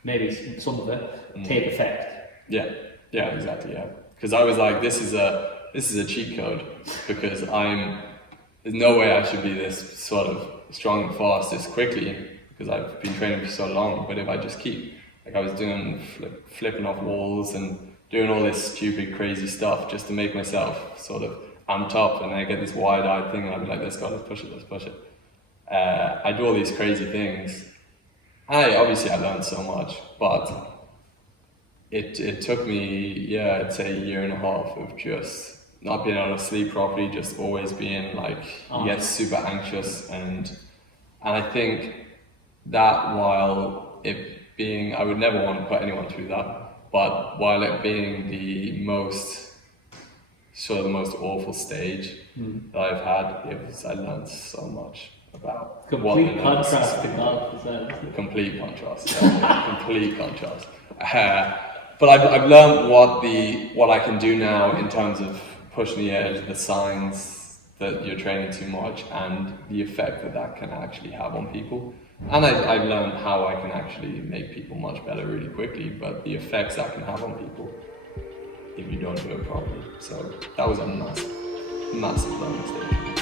maybe some of it, take effect. Yeah, exactly. Yeah, because I was like, this is a cheat code, because there's no way I should be this sort of strong and fast this quickly, because I've been training for so long. But if I just keep, like I was doing flipping off walls and doing all this stupid crazy stuff just to make myself sort of amped up, and I get this wide-eyed thing and I'd be like, let's push it. I do all these crazy things. I learned so much, but it took me, I'd say a year and a half of just not being able to sleep properly, just always being like, you get super anxious, and I think that while it being, I would never want to put anyone through that, but while it being the most awful stage that I've had, I learned so much about complete contrast to golf, is that? Complete contrast, complete contrast. But I've learned what I can do now in terms of pushing the edge, the signs that you're training too much, and the effect that can actually have on people. And I've learned how I can actually make people much better really quickly, but the effects that can have on people if you don't do it properly. So that was a massive learning stage.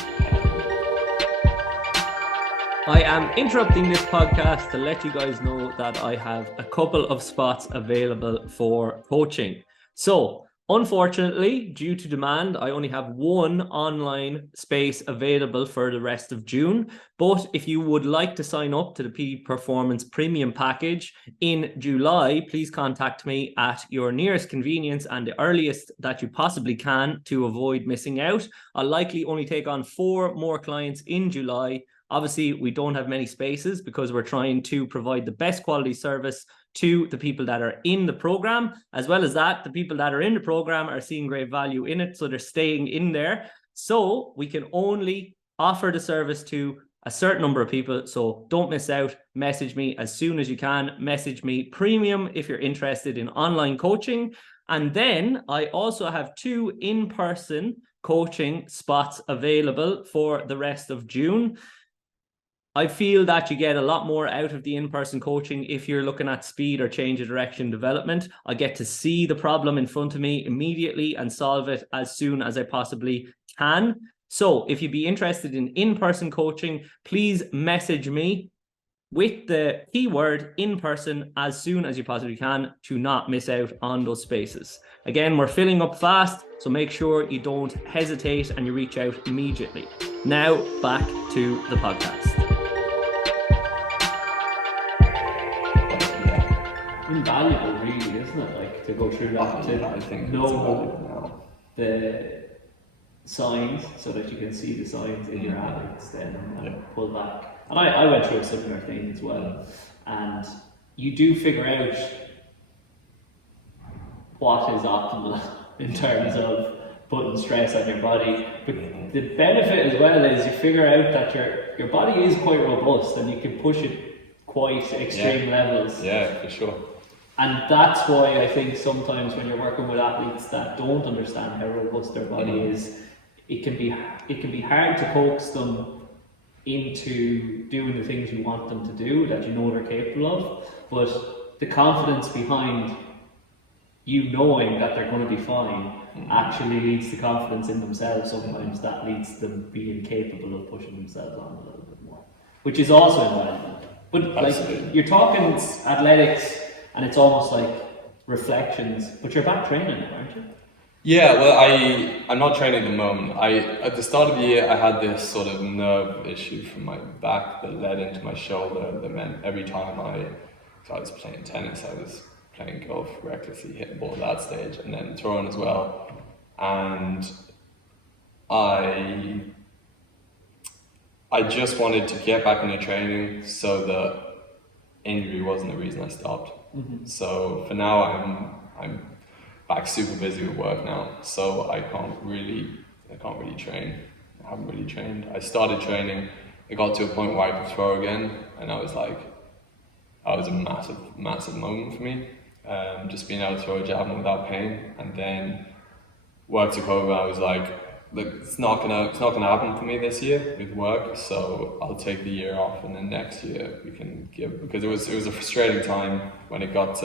I am interrupting this podcast to let you guys know that I have a couple of spots available for coaching. So, unfortunately, due to demand, I only have one online space available for the rest of June. But if you would like to sign up to the Petey Performance Premium Package in July, please contact me at your nearest convenience and the earliest that you possibly can to avoid missing out. I'll likely only take on 4 more clients in July. Obviously, we don't have many spaces because we're trying to provide the best quality service to the people that are in the program. As well as that, the people that are in the program are seeing great value in it, so they're staying in there. So we can only offer the service to a certain number of people, so don't miss out. Message me as soon as you can. Message me premium if you're interested in online coaching. And then I also have 2 in-person coaching spots available for the rest of June. I feel that you get a lot more out of the in-person coaching if you're looking at speed or change of direction development. I get to see the problem in front of me immediately and solve it as soon as I possibly can. So if you'd be interested in in-person coaching, please message me with the keyword in-person as soon as you possibly can to not miss out on those spaces. Again, we're filling up fast, so make sure you don't hesitate and you reach out immediately. Now back to the podcast. Invaluable, really, isn't it? Like, to go through that, I think know the signs so that you can see the signs in your athletes then and pull back. And I went through a similar thing as well. And you do figure out what is optimal in terms of putting stress on your body. But the benefit as well is you figure out that your body is quite robust and you can push it quite extreme levels. Yeah, for sure. And that's why I think sometimes when you're working with athletes that don't understand how robust their body is, it can be hard to coax them into doing the things you want them to do, that you know they're capable of. But the confidence behind you knowing that they're going to be fine actually leads to confidence in themselves. Sometimes that leads to them being capable of pushing themselves on a little bit more, which is also invaluable. But like, you're talking athletics and it's almost like reflections, but you're back training now, aren't you? Yeah, well, I'm not training at the moment. At the start of the year, I had this sort of nerve issue from my back that led into my shoulder. That meant every time I was playing tennis, I was playing golf recklessly, hitting the ball at that stage, and then throwing as well. And I just wanted to get back into training so that injury wasn't the reason I stopped. So for now, I'm back super busy with work now, so I can't really train. I haven't really trained. I started training. It got to a point where I could throw again, and I was like, that was a massive moment for me. Just being able to throw a javelin without pain, and then work took over. I was like, look, it's not gonna happen for me this year with work, so I'll take the year off, and then next year we can give, because it was a frustrating time when it got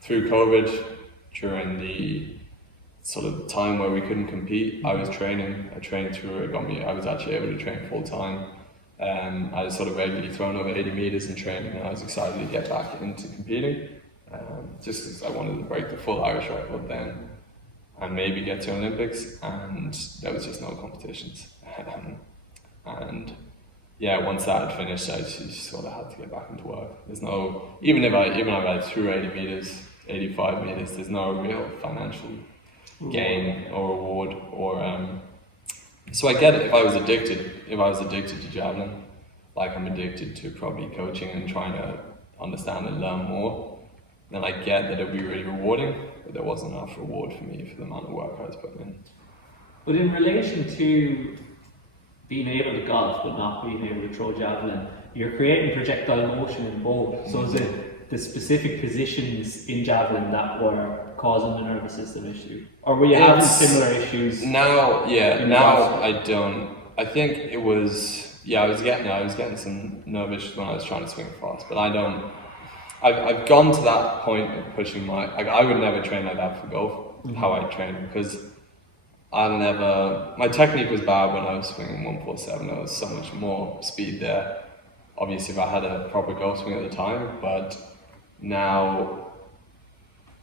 through COVID, during the sort of time where we couldn't compete. I trained through it. I was actually able to train full time. I was sort of regularly thrown over 80 meters in training, and I was excited to get back into competing, just because I wanted to break the full Irish record then and maybe get to Olympics, and there was just no competitions. And yeah, once that had finished, I just sort of had to get back into work. There's no, even if I threw 80 meters, 85 meters, there's no real financial gain or reward, or so I get it. If I was addicted to javelin, like I'm addicted to probably coaching and trying to understand and learn more, then I get that it'd be really rewarding, but there wasn't enough reward for me for the amount of work I was putting in. But in relation to being able to golf but not being able to throw javelin, you're creating projectile motion in both. So is it the specific positions in javelin that were causing the nervous system issue, or were you having similar issues? Now I don't. I think it was, I was getting some nerve issues when I was trying to swing fast, but I don't. I've gone to that point of pushing I would never train like that for golf. How I train, because my technique was bad when I was swinging 147. There was so much more speed there. Obviously, if I had a proper golf swing at the time, but now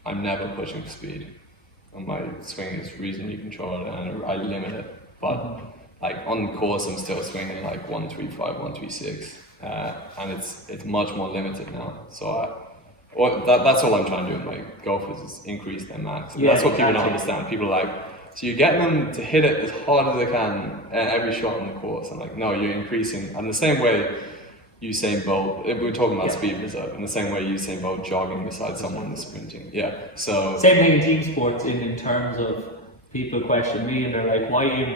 I'm never pushing for speed. and my swing is reasonably controlled, and I limit it. But like on the course, I'm still swinging like 135, 136, and it's much more limited now. So that's all I'm trying to do with my golfers is increase their max. And that's what people don't understand. People are like, so you're getting them to hit it as hard as they can every shot on the course. I'm like, no, you're increasing. And the same way Usain Bolt, we were talking about speed reserve, in the same way Usain Bolt jogging beside someone that's sprinting. Yeah. So same thing in team sports in terms of people question me and they're like, why are you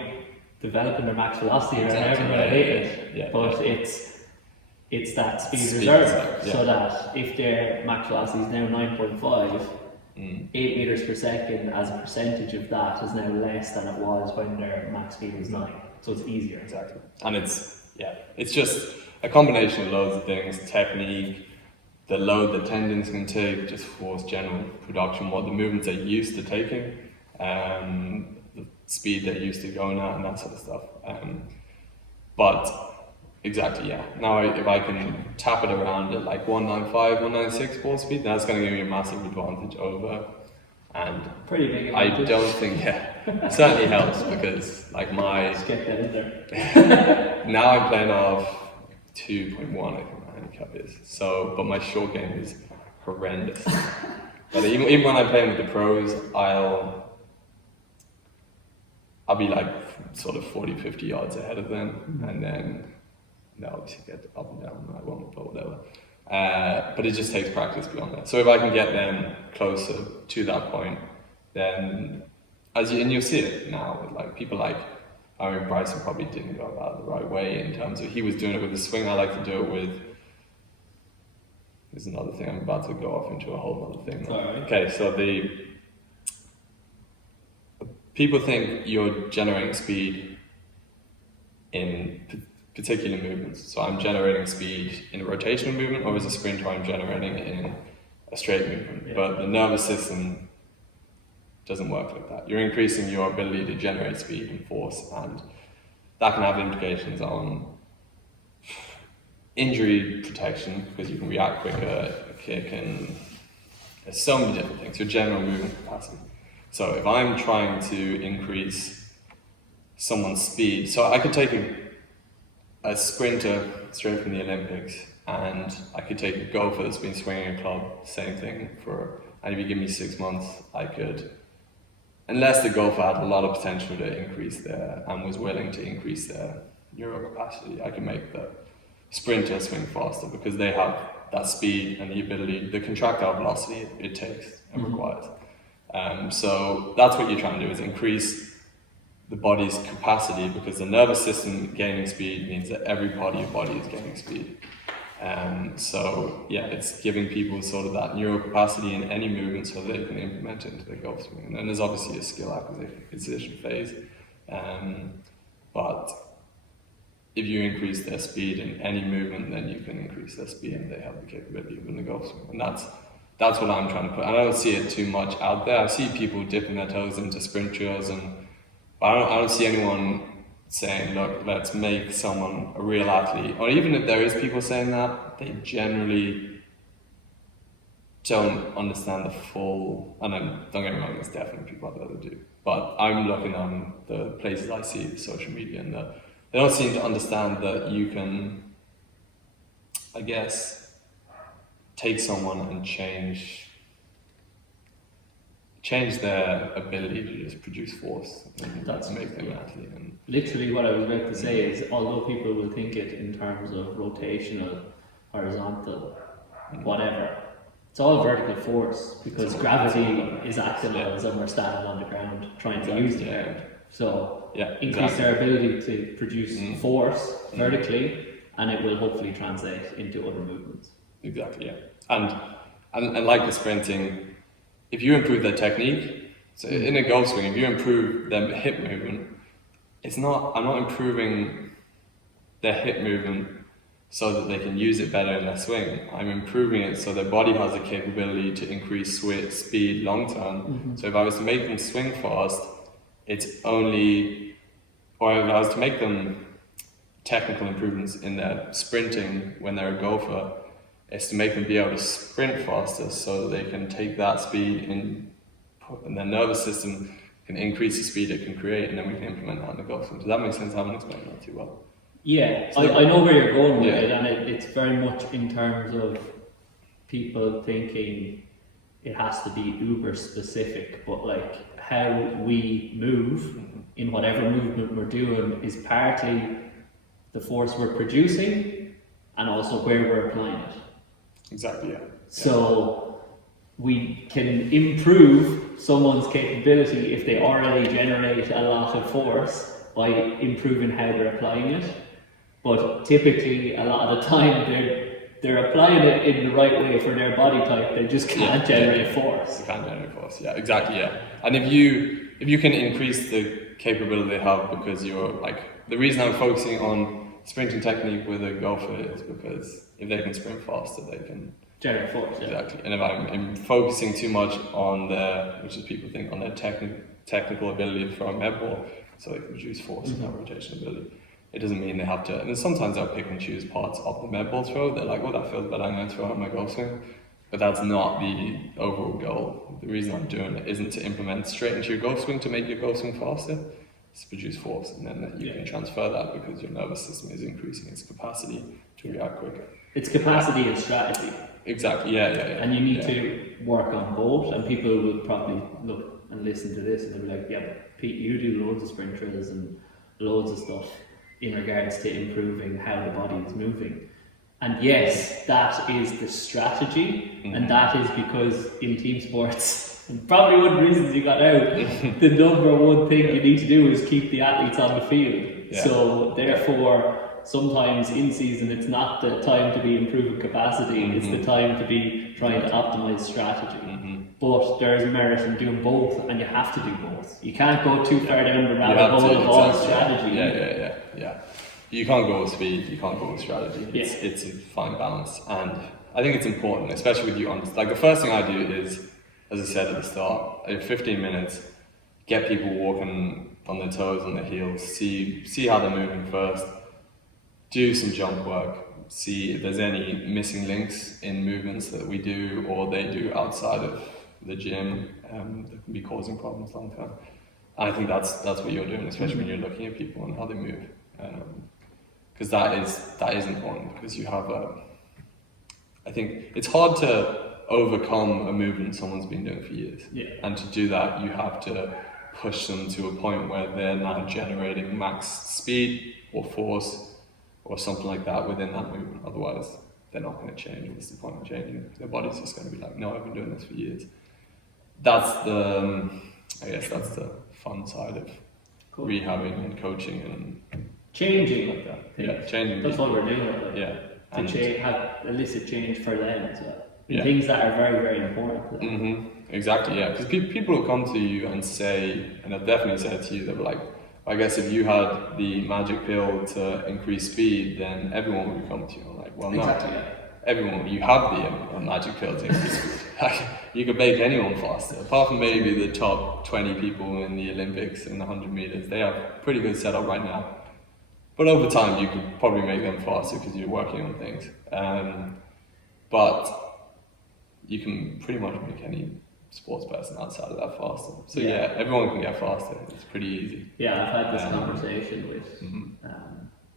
developing their max velocity? You're never going to hit it. Yeah, but it's that speed reserve, so that if their max velocity is now 9.5, 8 meters per second as a percentage of that is now less than it was when their max speed was 9. So it's easier. Exactly. And it's just a combination of loads of things, technique, the load that tendons can take, just force, general production, what the movements they're used to taking, the speed they're used to going at, and that sort of stuff. But exactly, yeah. Now, if I can tap it around at like 195, 196 ball speed, that's going to give me a massive advantage over. And pretty big advantage. I don't think, it certainly helps because like Let's get that in there. now I'm playing off 2.1, I think my handicap is. So, but my short game is horrendous. But even when I'm playing with the pros, I'll be like sort of 40, 50 yards ahead of them, and then they'll obviously get up and down, I won't, but whatever. But it just takes practice beyond that. So if I can get them closer to that point, then and you'll see it now with like people like, I mean, Bryson probably didn't go about it the right way in terms of he was doing it with the swing. I like to do it with. There's another thing. I'm about to go off into a whole other thing. Right. Okay, so people think you're generating speed in particular movements. So I'm generating speed in a rotational movement, or as a sprinter, I'm generating it in a straight movement. Yeah. But the nervous system doesn't work like that. You're increasing your ability to generate speed and force, and that can have implications on injury protection because you can react quicker, kick, and there's so many different things. Your general movement capacity. So if I'm trying to increase someone's speed, so I could take a sprinter straight from the Olympics, and I could take a golfer that's been swinging a club, same thing, and if you give me 6 months, I could, unless the golfer had a lot of potential to increase and was willing to increase their neuro capacity, I can make the sprinter swing faster because they have that speed and the ability, the contractile velocity it takes and requires. So that's what you're trying to do, is increase the body's capacity, because the nervous system gaining speed means that every part of your body is gaining speed. So yeah, it's giving people sort of that neural capacity in any movement so they can implement it into their golf swing. And then there's obviously a skill acquisition phase. But if you increase their speed in any movement, then you can increase their speed and they have the capability within the golf swing. And that's what I'm trying to put. And I don't see it too much out there. I see people dipping their toes into sprint drills, but I don't see anyone saying, look, let's make someone a real athlete. Or even if there is people saying that, they generally don't understand the full, and then don't get me wrong, there's definitely people out there that do. But I'm looking on the places I see, social media, and they don't seem to understand that you can, I guess, take someone and change their ability to just produce force and that's make them an athlete. And literally what I was about to say is, although people will think it in terms of rotational, horizontal, whatever, it's all vertical force because gravity is acting on us and we're standing on the ground trying to use the ground. So increase their ability to produce force vertically, and it will hopefully translate into other movements. Exactly, yeah. And like the sprinting, if you improve their technique, so in a golf swing, if you improve their hip movement, I'm not improving their hip movement so that they can use it better in their swing. I'm improving it so their body has the capability to increase speed long term. So if I was to make them swing fast, or if I was to make them technical improvements in their sprinting when they're a golfer, is to make them be able to sprint faster so that they can take that speed and and their nervous system can increase the speed it can create, and then we can implement that in the golf swing. Does that make sense? I haven't explained that too well. Yeah, So I know where you're going with Yeah. it, and it's very much in terms of people thinking it has to be uber specific, but like how we move in whatever movement we're doing is partly the force we're producing and also where we're applying it. Exactly, yeah. So we can improve someone's capability if they already generate a lot of force by improving how they're applying it. But typically, a lot of the time, they're applying it in the right way for their body type. They just can't generate force. You can't generate force. Yeah, exactly. Yeah, and if you can increase the capability they have, because you're like, the reason I'm focusing on sprinting technique with a golfer is because if they can sprint faster, they can Generate force. Yeah. exactly. And if I'm focusing too much on their, which is people think on their technical ability to throw a med ball, so they can produce force and have rotation ability. It doesn't mean they have to, and sometimes they'll pick and choose parts of the med ball throw. They're like, oh, that feels better, I'm going to throw out my golf swing. But that's not the overall goal. The reason I'm doing it isn't to implement straight into your golf swing to make your golf swing faster. It's to produce force, and then you can transfer that because your nervous system is increasing its capacity to react quicker. It's capacity and strategy. Exactly, yeah. And you need to work on both, and people will probably look and listen to this and they'll be like, yeah, but Pete, you do loads of sprint drills and loads of stuff in regards to improving how the body is moving. And yes, that is the strategy, and that is because in team sports, and probably one of the reasons you got out, the number one thing you need to do is keep the athletes on the field. Yeah. So therefore, sometimes in season it's not the time to be improving capacity, it's the time to be trying to optimize strategy. But there is merit in doing both, and you have to do both. You can't go too far down the rabbit hole of all strategy. Yeah. You can't go with speed, you can't go with strategy. It's a fine balance, and I think it's important, especially with you on, like the first thing I do is, as I said at the start, 15 minutes, get people walking on their toes, on their heels, see how they're moving first, do some jump work, see if there's any missing links in movements that we do or they do outside of the gym that can be causing problems long term. And I think that's what you're doing, especially when you're looking at people and how they move. Because that is important, because you have I think it's hard to overcome a movement someone's been doing for years. And to do that, you have to push them to a point where they're now generating max speed or force or something like that within that movement. Otherwise, they're not going to change. What's the point of changing? Their body's just going to be like, no, I've been doing this for years. That's the, I guess that's the fun side of rehabbing and coaching and changing like that. Yeah, changing. That's what we're doing with it. Yeah. To have elicit change for them as well. Things that are very, very important to them. Exactly, yeah. Because people will come to you and say, and I've definitely said to you, they'll be like, I guess if you had the magic pill to increase speed, then everyone would come to you. I'm like, well, no. Everyone, you have the magic pill to increase speed. You could make anyone faster, apart from maybe the top 20 people in the Olympics in the 100 meters. They have a pretty good setup right now. But over time, you could probably make them faster because you're working on things. But you can pretty much make any sports person outside of that faster. So yeah, everyone can get faster. It's pretty easy. Yeah, I've had this conversation with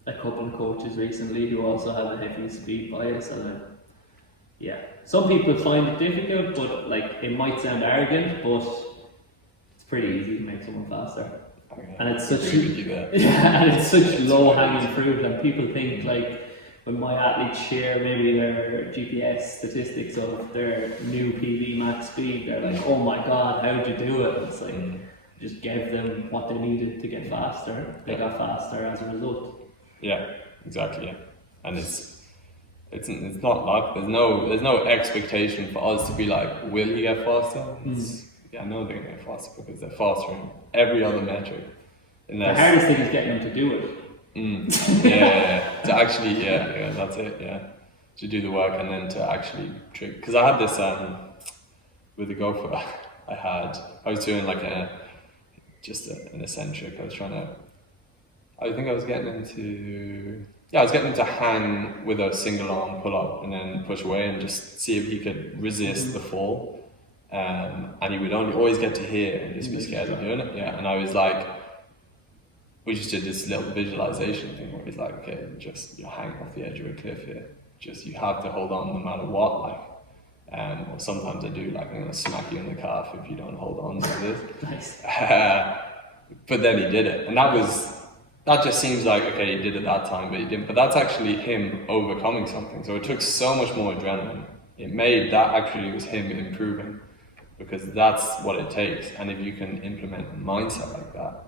a couple of coaches recently who also have a heavy speed bias, and some people find it difficult, but like it might sound arrogant, but it's pretty easy to make someone faster. And it's such and it's such low hanging fruit, and people think like when my athletes share maybe their GPS statistics of their new PV max speed, they're like, oh my god, how'd you do it? It's like just gave them what they needed to get faster. They got faster as a result. Yeah, exactly. Yeah, and it's not luck. There's no expectation for us to be like, will you get faster? I know they're gonna get faster because they're faster in every other metric. The hardest thing is getting them to do it. To actually, that's it. Yeah, to do the work and then to actually trick. Because I had this with the gopher. I was doing like an eccentric. I think I was getting him to hang with a single arm pull up and then push away and just see if he could resist the fall. and he would only always get to here and just be scared of doing it. Yeah, and I was like, we just did this little visualization thing where he's like, okay, you're hanging off the edge of a cliff here. Just, you have to hold on no matter what, like. Or sometimes I do, like, I'm gonna smack you in the calf if you don't hold on to this. Nice. But then he did it, and that just seems like, okay, he did it that time, but he didn't. But that's actually him overcoming something. So it took so much more adrenaline. It made that actually was him improving, because that's what it takes. And if you can implement a mindset like that,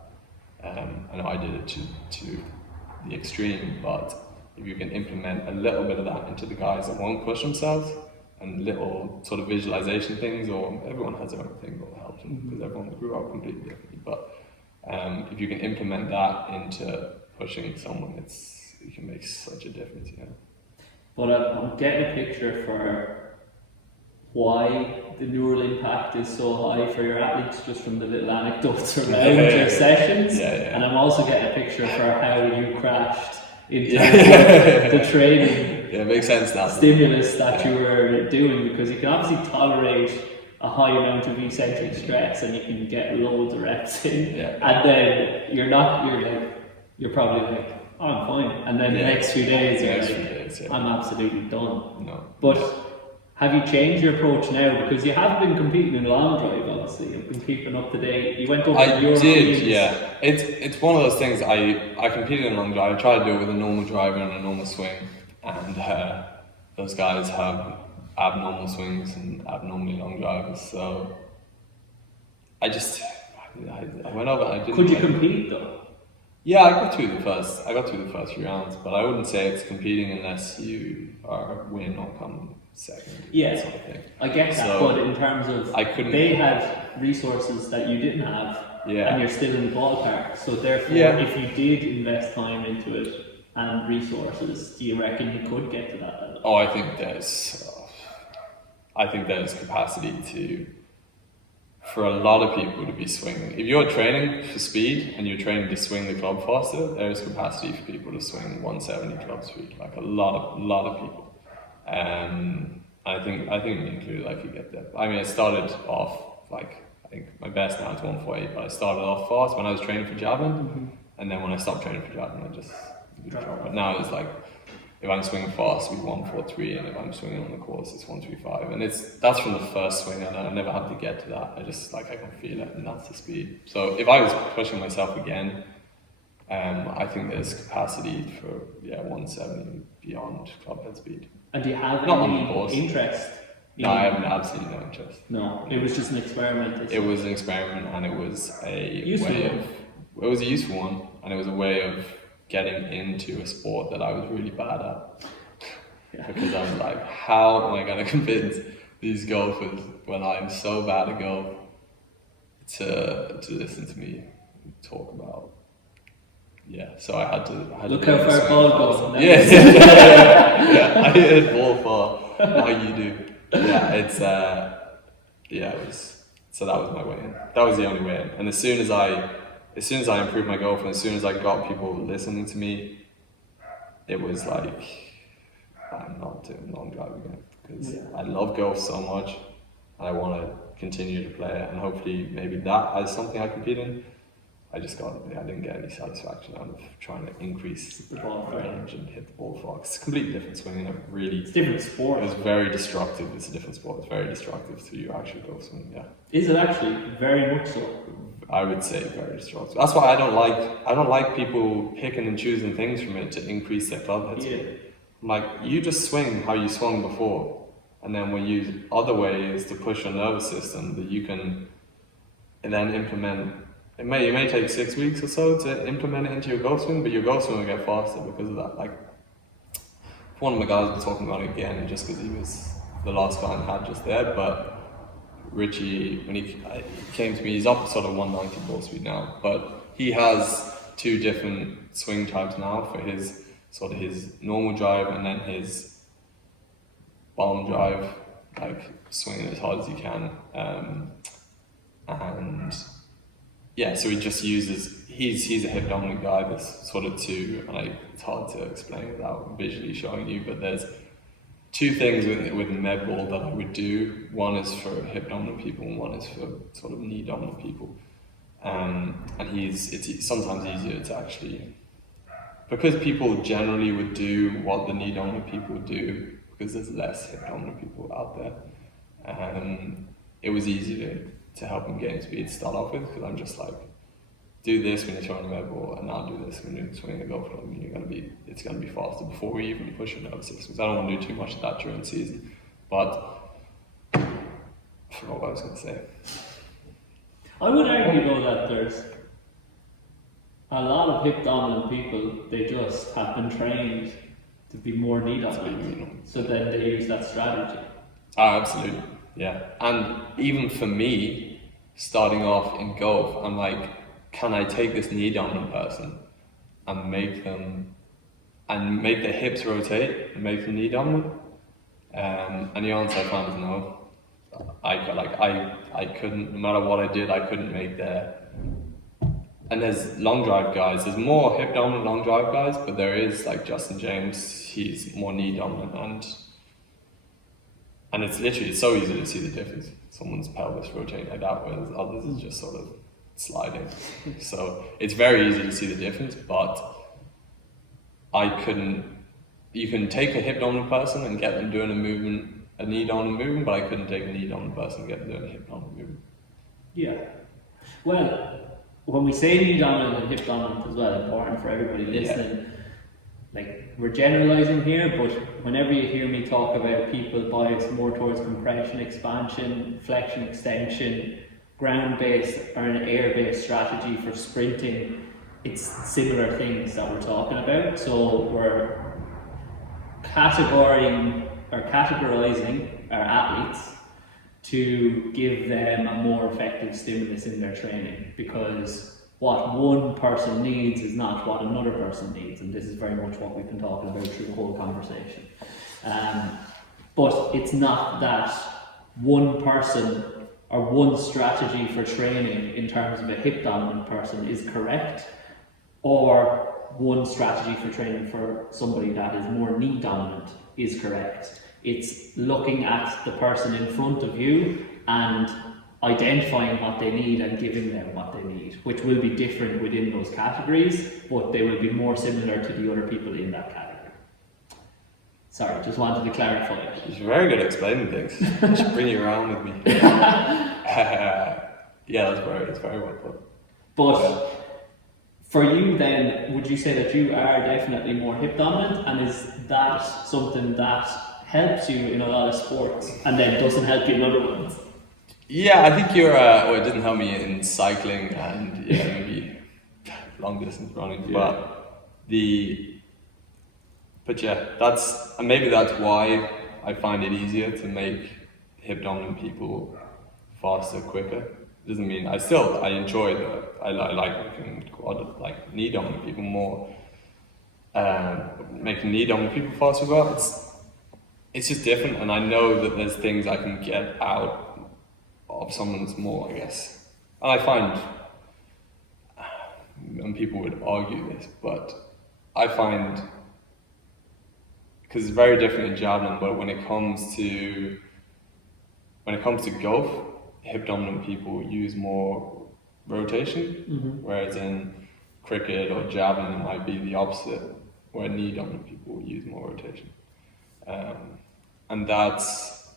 I know I did it to the extreme, but if you can implement a little bit of that into the guys that won't push themselves, and little sort of visualization things, or everyone has their own thing that will help them, because everyone grew up completely differently. But if you can implement that into pushing someone, you can make such a difference, you know. But I'm getting a picture for why the neural impact is so high for your athletes, just from the little anecdotes around your sessions. And I'm also getting a picture for how you crashed into the training. Yeah, it makes sense now. Stimulus that you were doing, because you can obviously tolerate a high amount of eccentric stress and you can get loads of reps in, and then you're probably like, oh, I'm fine, and then the next few days you're like, I'm absolutely done. No. But have you changed your approach now? Because you have been competing in long drive, obviously. You've been keeping up to date. You went over to Europe. I did, yeah. It's one of those things. I competed in long drive. I tried to do it with a normal driver and a normal swing, and those guys have abnormal swings and abnormally long drivers. So I went over. I didn't. Could you compete though? Yeah, I got through the first few rounds, but I wouldn't say it's competing unless you are win or come second. Yeah, sort of thing. I get that, so but in terms of they had resources that you didn't have, and you're still in the ballpark. So therefore, if you did invest time into it and resources, do you reckon you could get to that level? Oh, I think there's capacity for a lot of people to be swinging. If you're training for speed and you're training to swing the club faster, there's capacity for people to swing 170 club speed, like a lot of people. I think me included, I could get there. I mean, I started off, like, I think my best now is 148, but I started off fast when I was training for javelin, and then when I stopped training for javelin, I just dropped. But now it's like, if I'm swinging fast, it's 143, and if I'm swinging on the course, it's 135. And that's from the first swing, and I never had to get to that. I just, like, I can feel it, and that's the speed. So if I was pushing myself again, I think there's capacity for 170 beyond club head speed. And do you have any interest? No, I have absolutely no interest. No, it was just an experiment. It was an experiment, and it was a useful one, and it was a way of getting into a sport that I was really bad at. Because I was like, how am I going to convince these golfers when I'm so bad at golf to listen to me talk about? So I had to look how far ball goes. I hit ball far. How you do? It was. So that was my way in. That was the only way in. And as soon as I improved my golf, and as soon as I got people listening to me, it was like, I'm not doing long drive again, because I love golf so much, and I want to continue to play it, and hopefully maybe that is something I compete in. I didn't get any satisfaction out of trying to increase the ball range and hit the ball far. It's a completely different swing, and it's a different sport. It was very destructive. It's a different sport. It's very destructive to your actual golf swing. Yeah. Is it actually very much so? I would say very destructive. That's why I don't like people picking and choosing things from it to increase their club head speed. Like, you just swing how you swung before, and then we use other ways to push your nervous system that you can, and then implement. It may take 6 weeks or so to implement it into your golf swing, but your golf swing will get faster because of that. Like, one of my guys was talking about it again, just because he was the last guy I had just there, but Richie, when he came to me, he's up sort of 190 ball speed now, but he has 2 different swing types now for his sort of his normal drive and then his bomb drive, like swinging as hard as he can. So he just uses, he's a hip dominant guy, there's sort of 2, and it's hard to explain without visually showing you, but there's two things with med ball that I would do. One is for hip dominant people, and one is for sort of knee dominant people. And it's sometimes easier to actually, because people generally would do what the knee dominant people would do, because there's less hip dominant people out there. It was easier to help them gain speed to start off with, because I'm just like, do this when you're throwing a med ball, and now do this when you're swinging a golf club, and it's gonna be faster before we even push your nervous systems. I don't want to do too much of that during the season, but I forgot what I was gonna say. I would argue though that there's a lot of hip dominant people, they just have been trained to be more knee dominant, so then they use that strategy. Oh, absolutely, yeah. And even for me, starting off in golf, I'm like, can I take this knee dominant person and make their hips rotate and make them knee dominant? And the answer I found is no. I couldn't, no matter what I did, I couldn't make their. And there's long drive guys. There's more hip dominant long drive guys, but there is like Justin James. He's more knee dominant, and it's literally so easy to see the difference. Someone's pelvis rotating like that, whereas others is just sort of sliding. So it's very easy to see the difference, but I couldn't. You can take a hip dominant person and get them doing a knee dominant movement, but I couldn't take a knee dominant person and get them doing a hip dominant movement. Yeah. Well, when we say knee dominant and hip dominant as well, important for everybody listening. Like, we're generalizing here, but whenever you hear me talk about people biased more towards compression, expansion, flexion, extension, ground-based or an air-based strategy for sprinting, it's similar things that we're talking about. So we're categorizing our athletes to give them a more effective stimulus in their training, because what one person needs is not what another person needs, and this is very much what we've been talking about through the whole conversation. But it's not that one person or one strategy for training in terms of a hip dominant person is correct, or one strategy for training for somebody that is more knee dominant is correct. It's looking at the person in front of you and identifying what they need and giving them what they need, which will be different within those categories, but they will be more similar to the other people in that category. Sorry, just wanted to clarify it. You're very good at explaining things. I should bring you around with me. Yeah, that's very well put. But for you then, would you say that you are definitely more hip dominant, and is that something that helps you in a lot of sports and then doesn't help you in other ones? Yeah, I think you're. Well, it didn't help me in cycling and maybe long distance running, but maybe that's why I find it easier to make hip dominant people faster, quicker. Doesn't mean I enjoy I like making knee dominant people more. Making knee dominant people faster as well. It's just different, and I know that there's things I can get out of someone's more, I guess. And I find, and people would argue this, but I find, because it's very different in javelin, but when it comes to golf, hip dominant people use more rotation, whereas in cricket or javelin it might be the opposite, where knee dominant people use more rotation. And that's,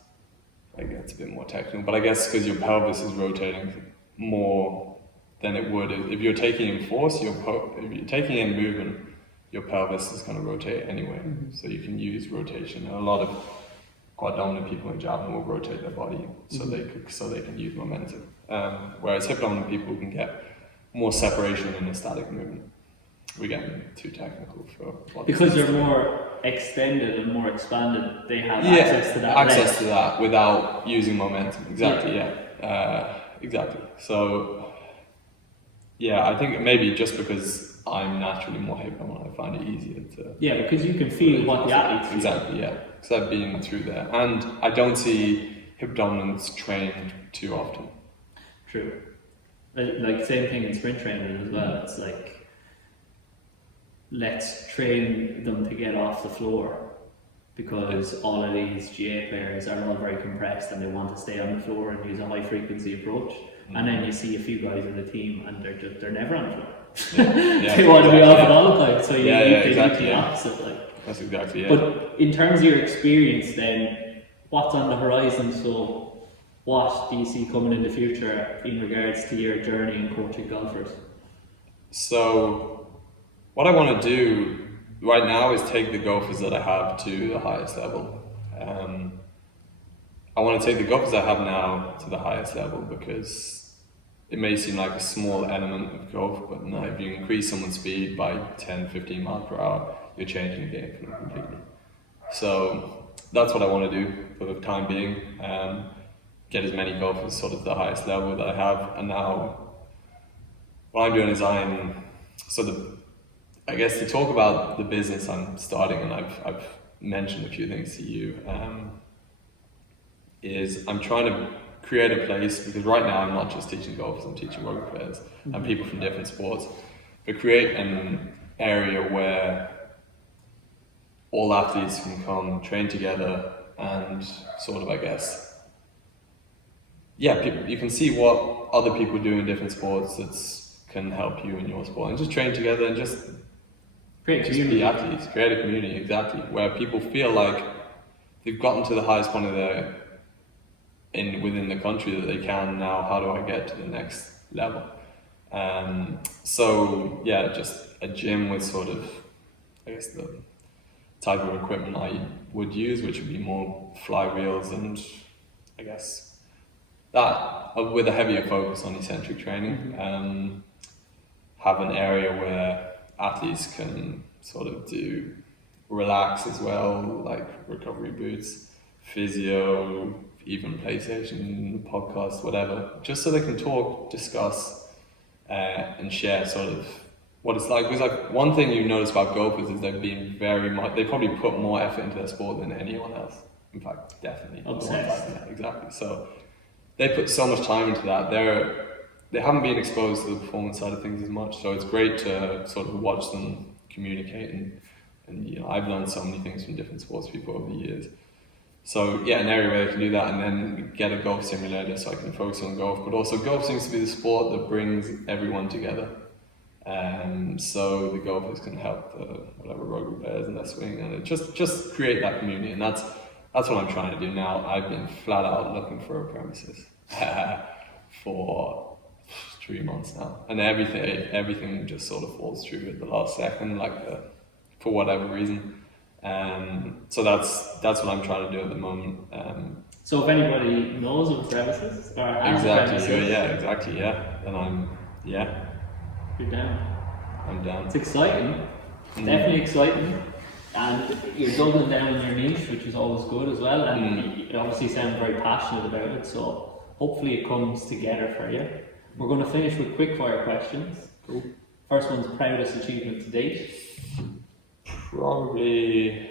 I guess, a bit more technical, but I guess because your pelvis is rotating more than it would if you're taking in force, if you're taking in movement, your pelvis is going to rotate anyway. So you can use rotation. And a lot of quite dominant people in javelin will rotate their body so they can use momentum. Whereas hip dominant people can get more separation in a static movement. We're getting too technical for what because they're more extended and more expanded, they have access to that. Access to that without using momentum. Exactly. Exactly. So I think maybe just because I'm naturally more hip dominant, I find it easier to. Yeah, because you can feel what the athletes feel. Exactly. Yeah, because I've been through there, and I don't see hip dominance trained too often. True. Like same thing in sprint training as well. It's like, let's train them to get off the floor because all of these GA players are all very compressed and they want to stay on the floor and use a high frequency approach. And then you see a few guys in the team and they're never on the floor. They want to be off it all the time. So you need the opposite. Like. That's exactly it. But in terms of your experience then, what's on the horizon? So what do you see coming in the future in regards to your journey in coaching golfers? So what I want to do right now is take the golfers that I have to the highest level. I want to take the golfers I have now to the highest level, because it may seem like a small element of golf, but no, if you increase someone's speed by 10, 15 miles per hour, you're changing the game for them completely. So that's what I want to do for the time being. Get as many golfers sort of the highest level that I have. And now what I'm doing is I guess to talk about the business I'm starting, and I've mentioned a few things to you, is I'm trying to create a place, because right now I'm not just teaching golfers, I'm teaching rugby players and people from different sports, but create an area where all athletes can come train together and sort of, I guess, you can see what other people do in different sports that can help you in your sport, and just train together and just be athletes, create a community, exactly, where people feel like they've gotten to the highest point of within the country that they can. Now, how do I get to the next level? Just a gym with sort of, I guess, the type of equipment I would use, which would be more flywheels and, I guess, that with a heavier focus on eccentric training. Have an area where athletes can sort of do relax as well, like recovery boots, physio, even PlayStation, podcasts, whatever, just so they can talk, discuss, and share sort of what it's like. Because like one thing you notice about golfers is they probably put more effort into their sport than anyone else. In fact, definitely. Obsessed. Yeah, exactly. So they put so much time into that. They haven't been exposed to the performance side of things as much, so it's great to sort of watch them communicate, and I've learned so many things from different sports people over the years. So an area where they can do that, and then get a golf simulator so I can focus on golf. But also golf seems to be the sport that brings everyone together. So the golfers can help the rugby players in their swing, and it just create that community, and that's what I'm trying to do now. I've been flat out looking for a premises for 3 months now, and everything just sort of falls through at the last second, for whatever reason. So that's what I'm trying to do at the moment. So if anybody knows of premises or has exactly, premises, then you're down. I'm down. It's exciting, definitely exciting, and you're doubling down on your niche, which is always good as well. And you obviously sound very passionate about it, so hopefully it comes together for you. We're going to finish with quickfire questions. Cool. First one's proudest achievement to date. Probably,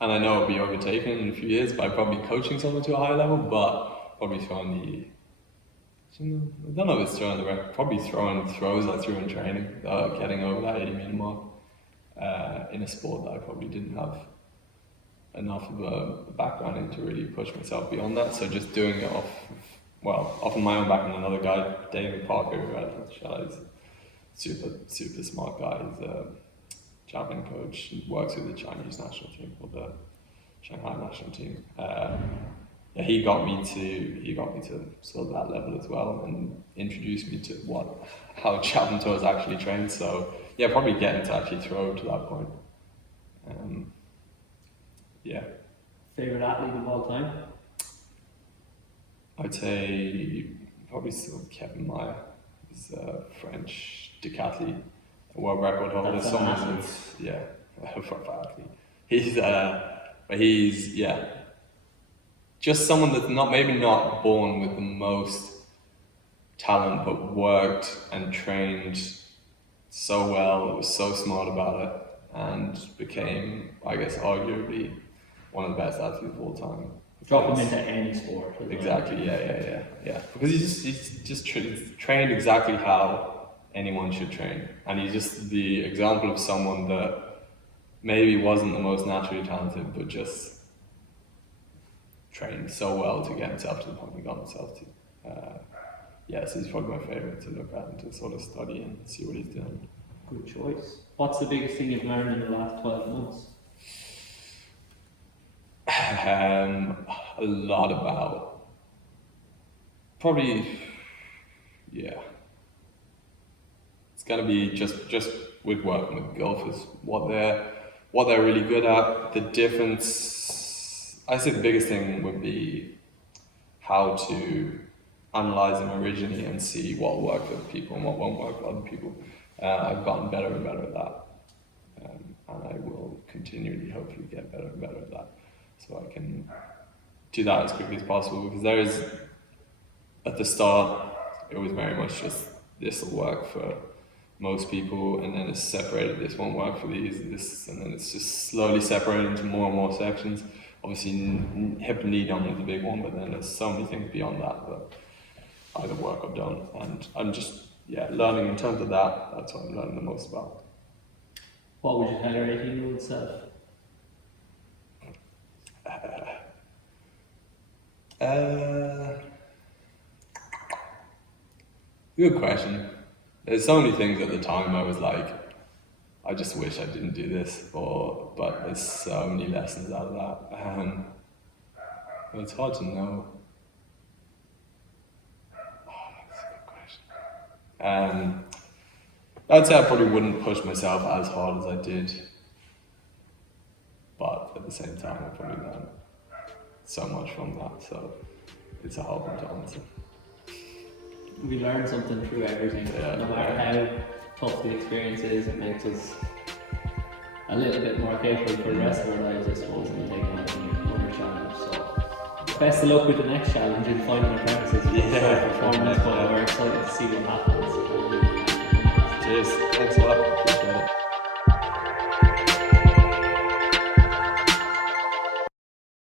and I know it'll be overtaken in a few years, by probably coaching someone to a high level, but probably throwing I don't know if it's throwing the record, probably throwing throws I threw in training, getting over that 80 meter mark in a sport that I probably didn't have enough of a background in to really push myself beyond that. So just doing it off of my own back, and another guy, David Parker, who I had shout out, he's super smart guy. He's a javelin coach. He works with the Chinese national team, or the Shanghai national team. He got me to sort of that level as well, and introduced me to how javelin throw is actually trained. So probably getting to actually throw to that point. Favorite athlete of all time? I'd say probably still Kevin Meyer. He's a French decathlete, a world record holder. Someone that's a proper athlete. He's just someone that's maybe not born with the most talent, but worked and trained so well, was so smart about it, and became, I guess, arguably one of the best athletes of all time. Drop him into any sport. Exactly, yeah. Because he's just trained exactly how anyone should train, and he's just the example of someone that maybe wasn't the most naturally talented, but just trained so well to get himself to the point he got himself to. So he's probably my favourite to look at and to sort of study and see what he's doing. Good choice. What's the biggest thing you've learned in the last 12 months? A lot about probably, yeah. It's gonna be just with working with golfers, what they're really good at. The difference, I say the biggest thing would be how to analyze them originally and see what will work for other people and what won't work for other people. I've gotten better and better at that, and I will continually, hopefully, get better and better at that, so I can do that as quickly as possible. Because at the start, it was very much just this will work for most people, and then it's separated. This won't work for these, and then it's just slowly separated into more and more sections. Obviously, hip and knee done was the big one, but then there's so many things beyond that either work or don't, and I'm just learning in terms of that. That's what I'm learning the most about. What would you tell your 18-year-old self? Good question. There's so many things at the time I was like, I just wish I didn't do this, but there's so many lessons out of that. But it's hard to know. That's a good question. I'd say I probably wouldn't push myself as hard as I did, but at the same time I probably learned so much from that, so it's a hard one to answer. We learn something through everything. No matter how tough the experience is, it makes us a little bit more capable for the rest of our lives, I suppose, and taking on another challenge. So, best of luck with the next challenge in finding apprentices for performance, but we're excited to see what happens. Cheers, thanks a lot.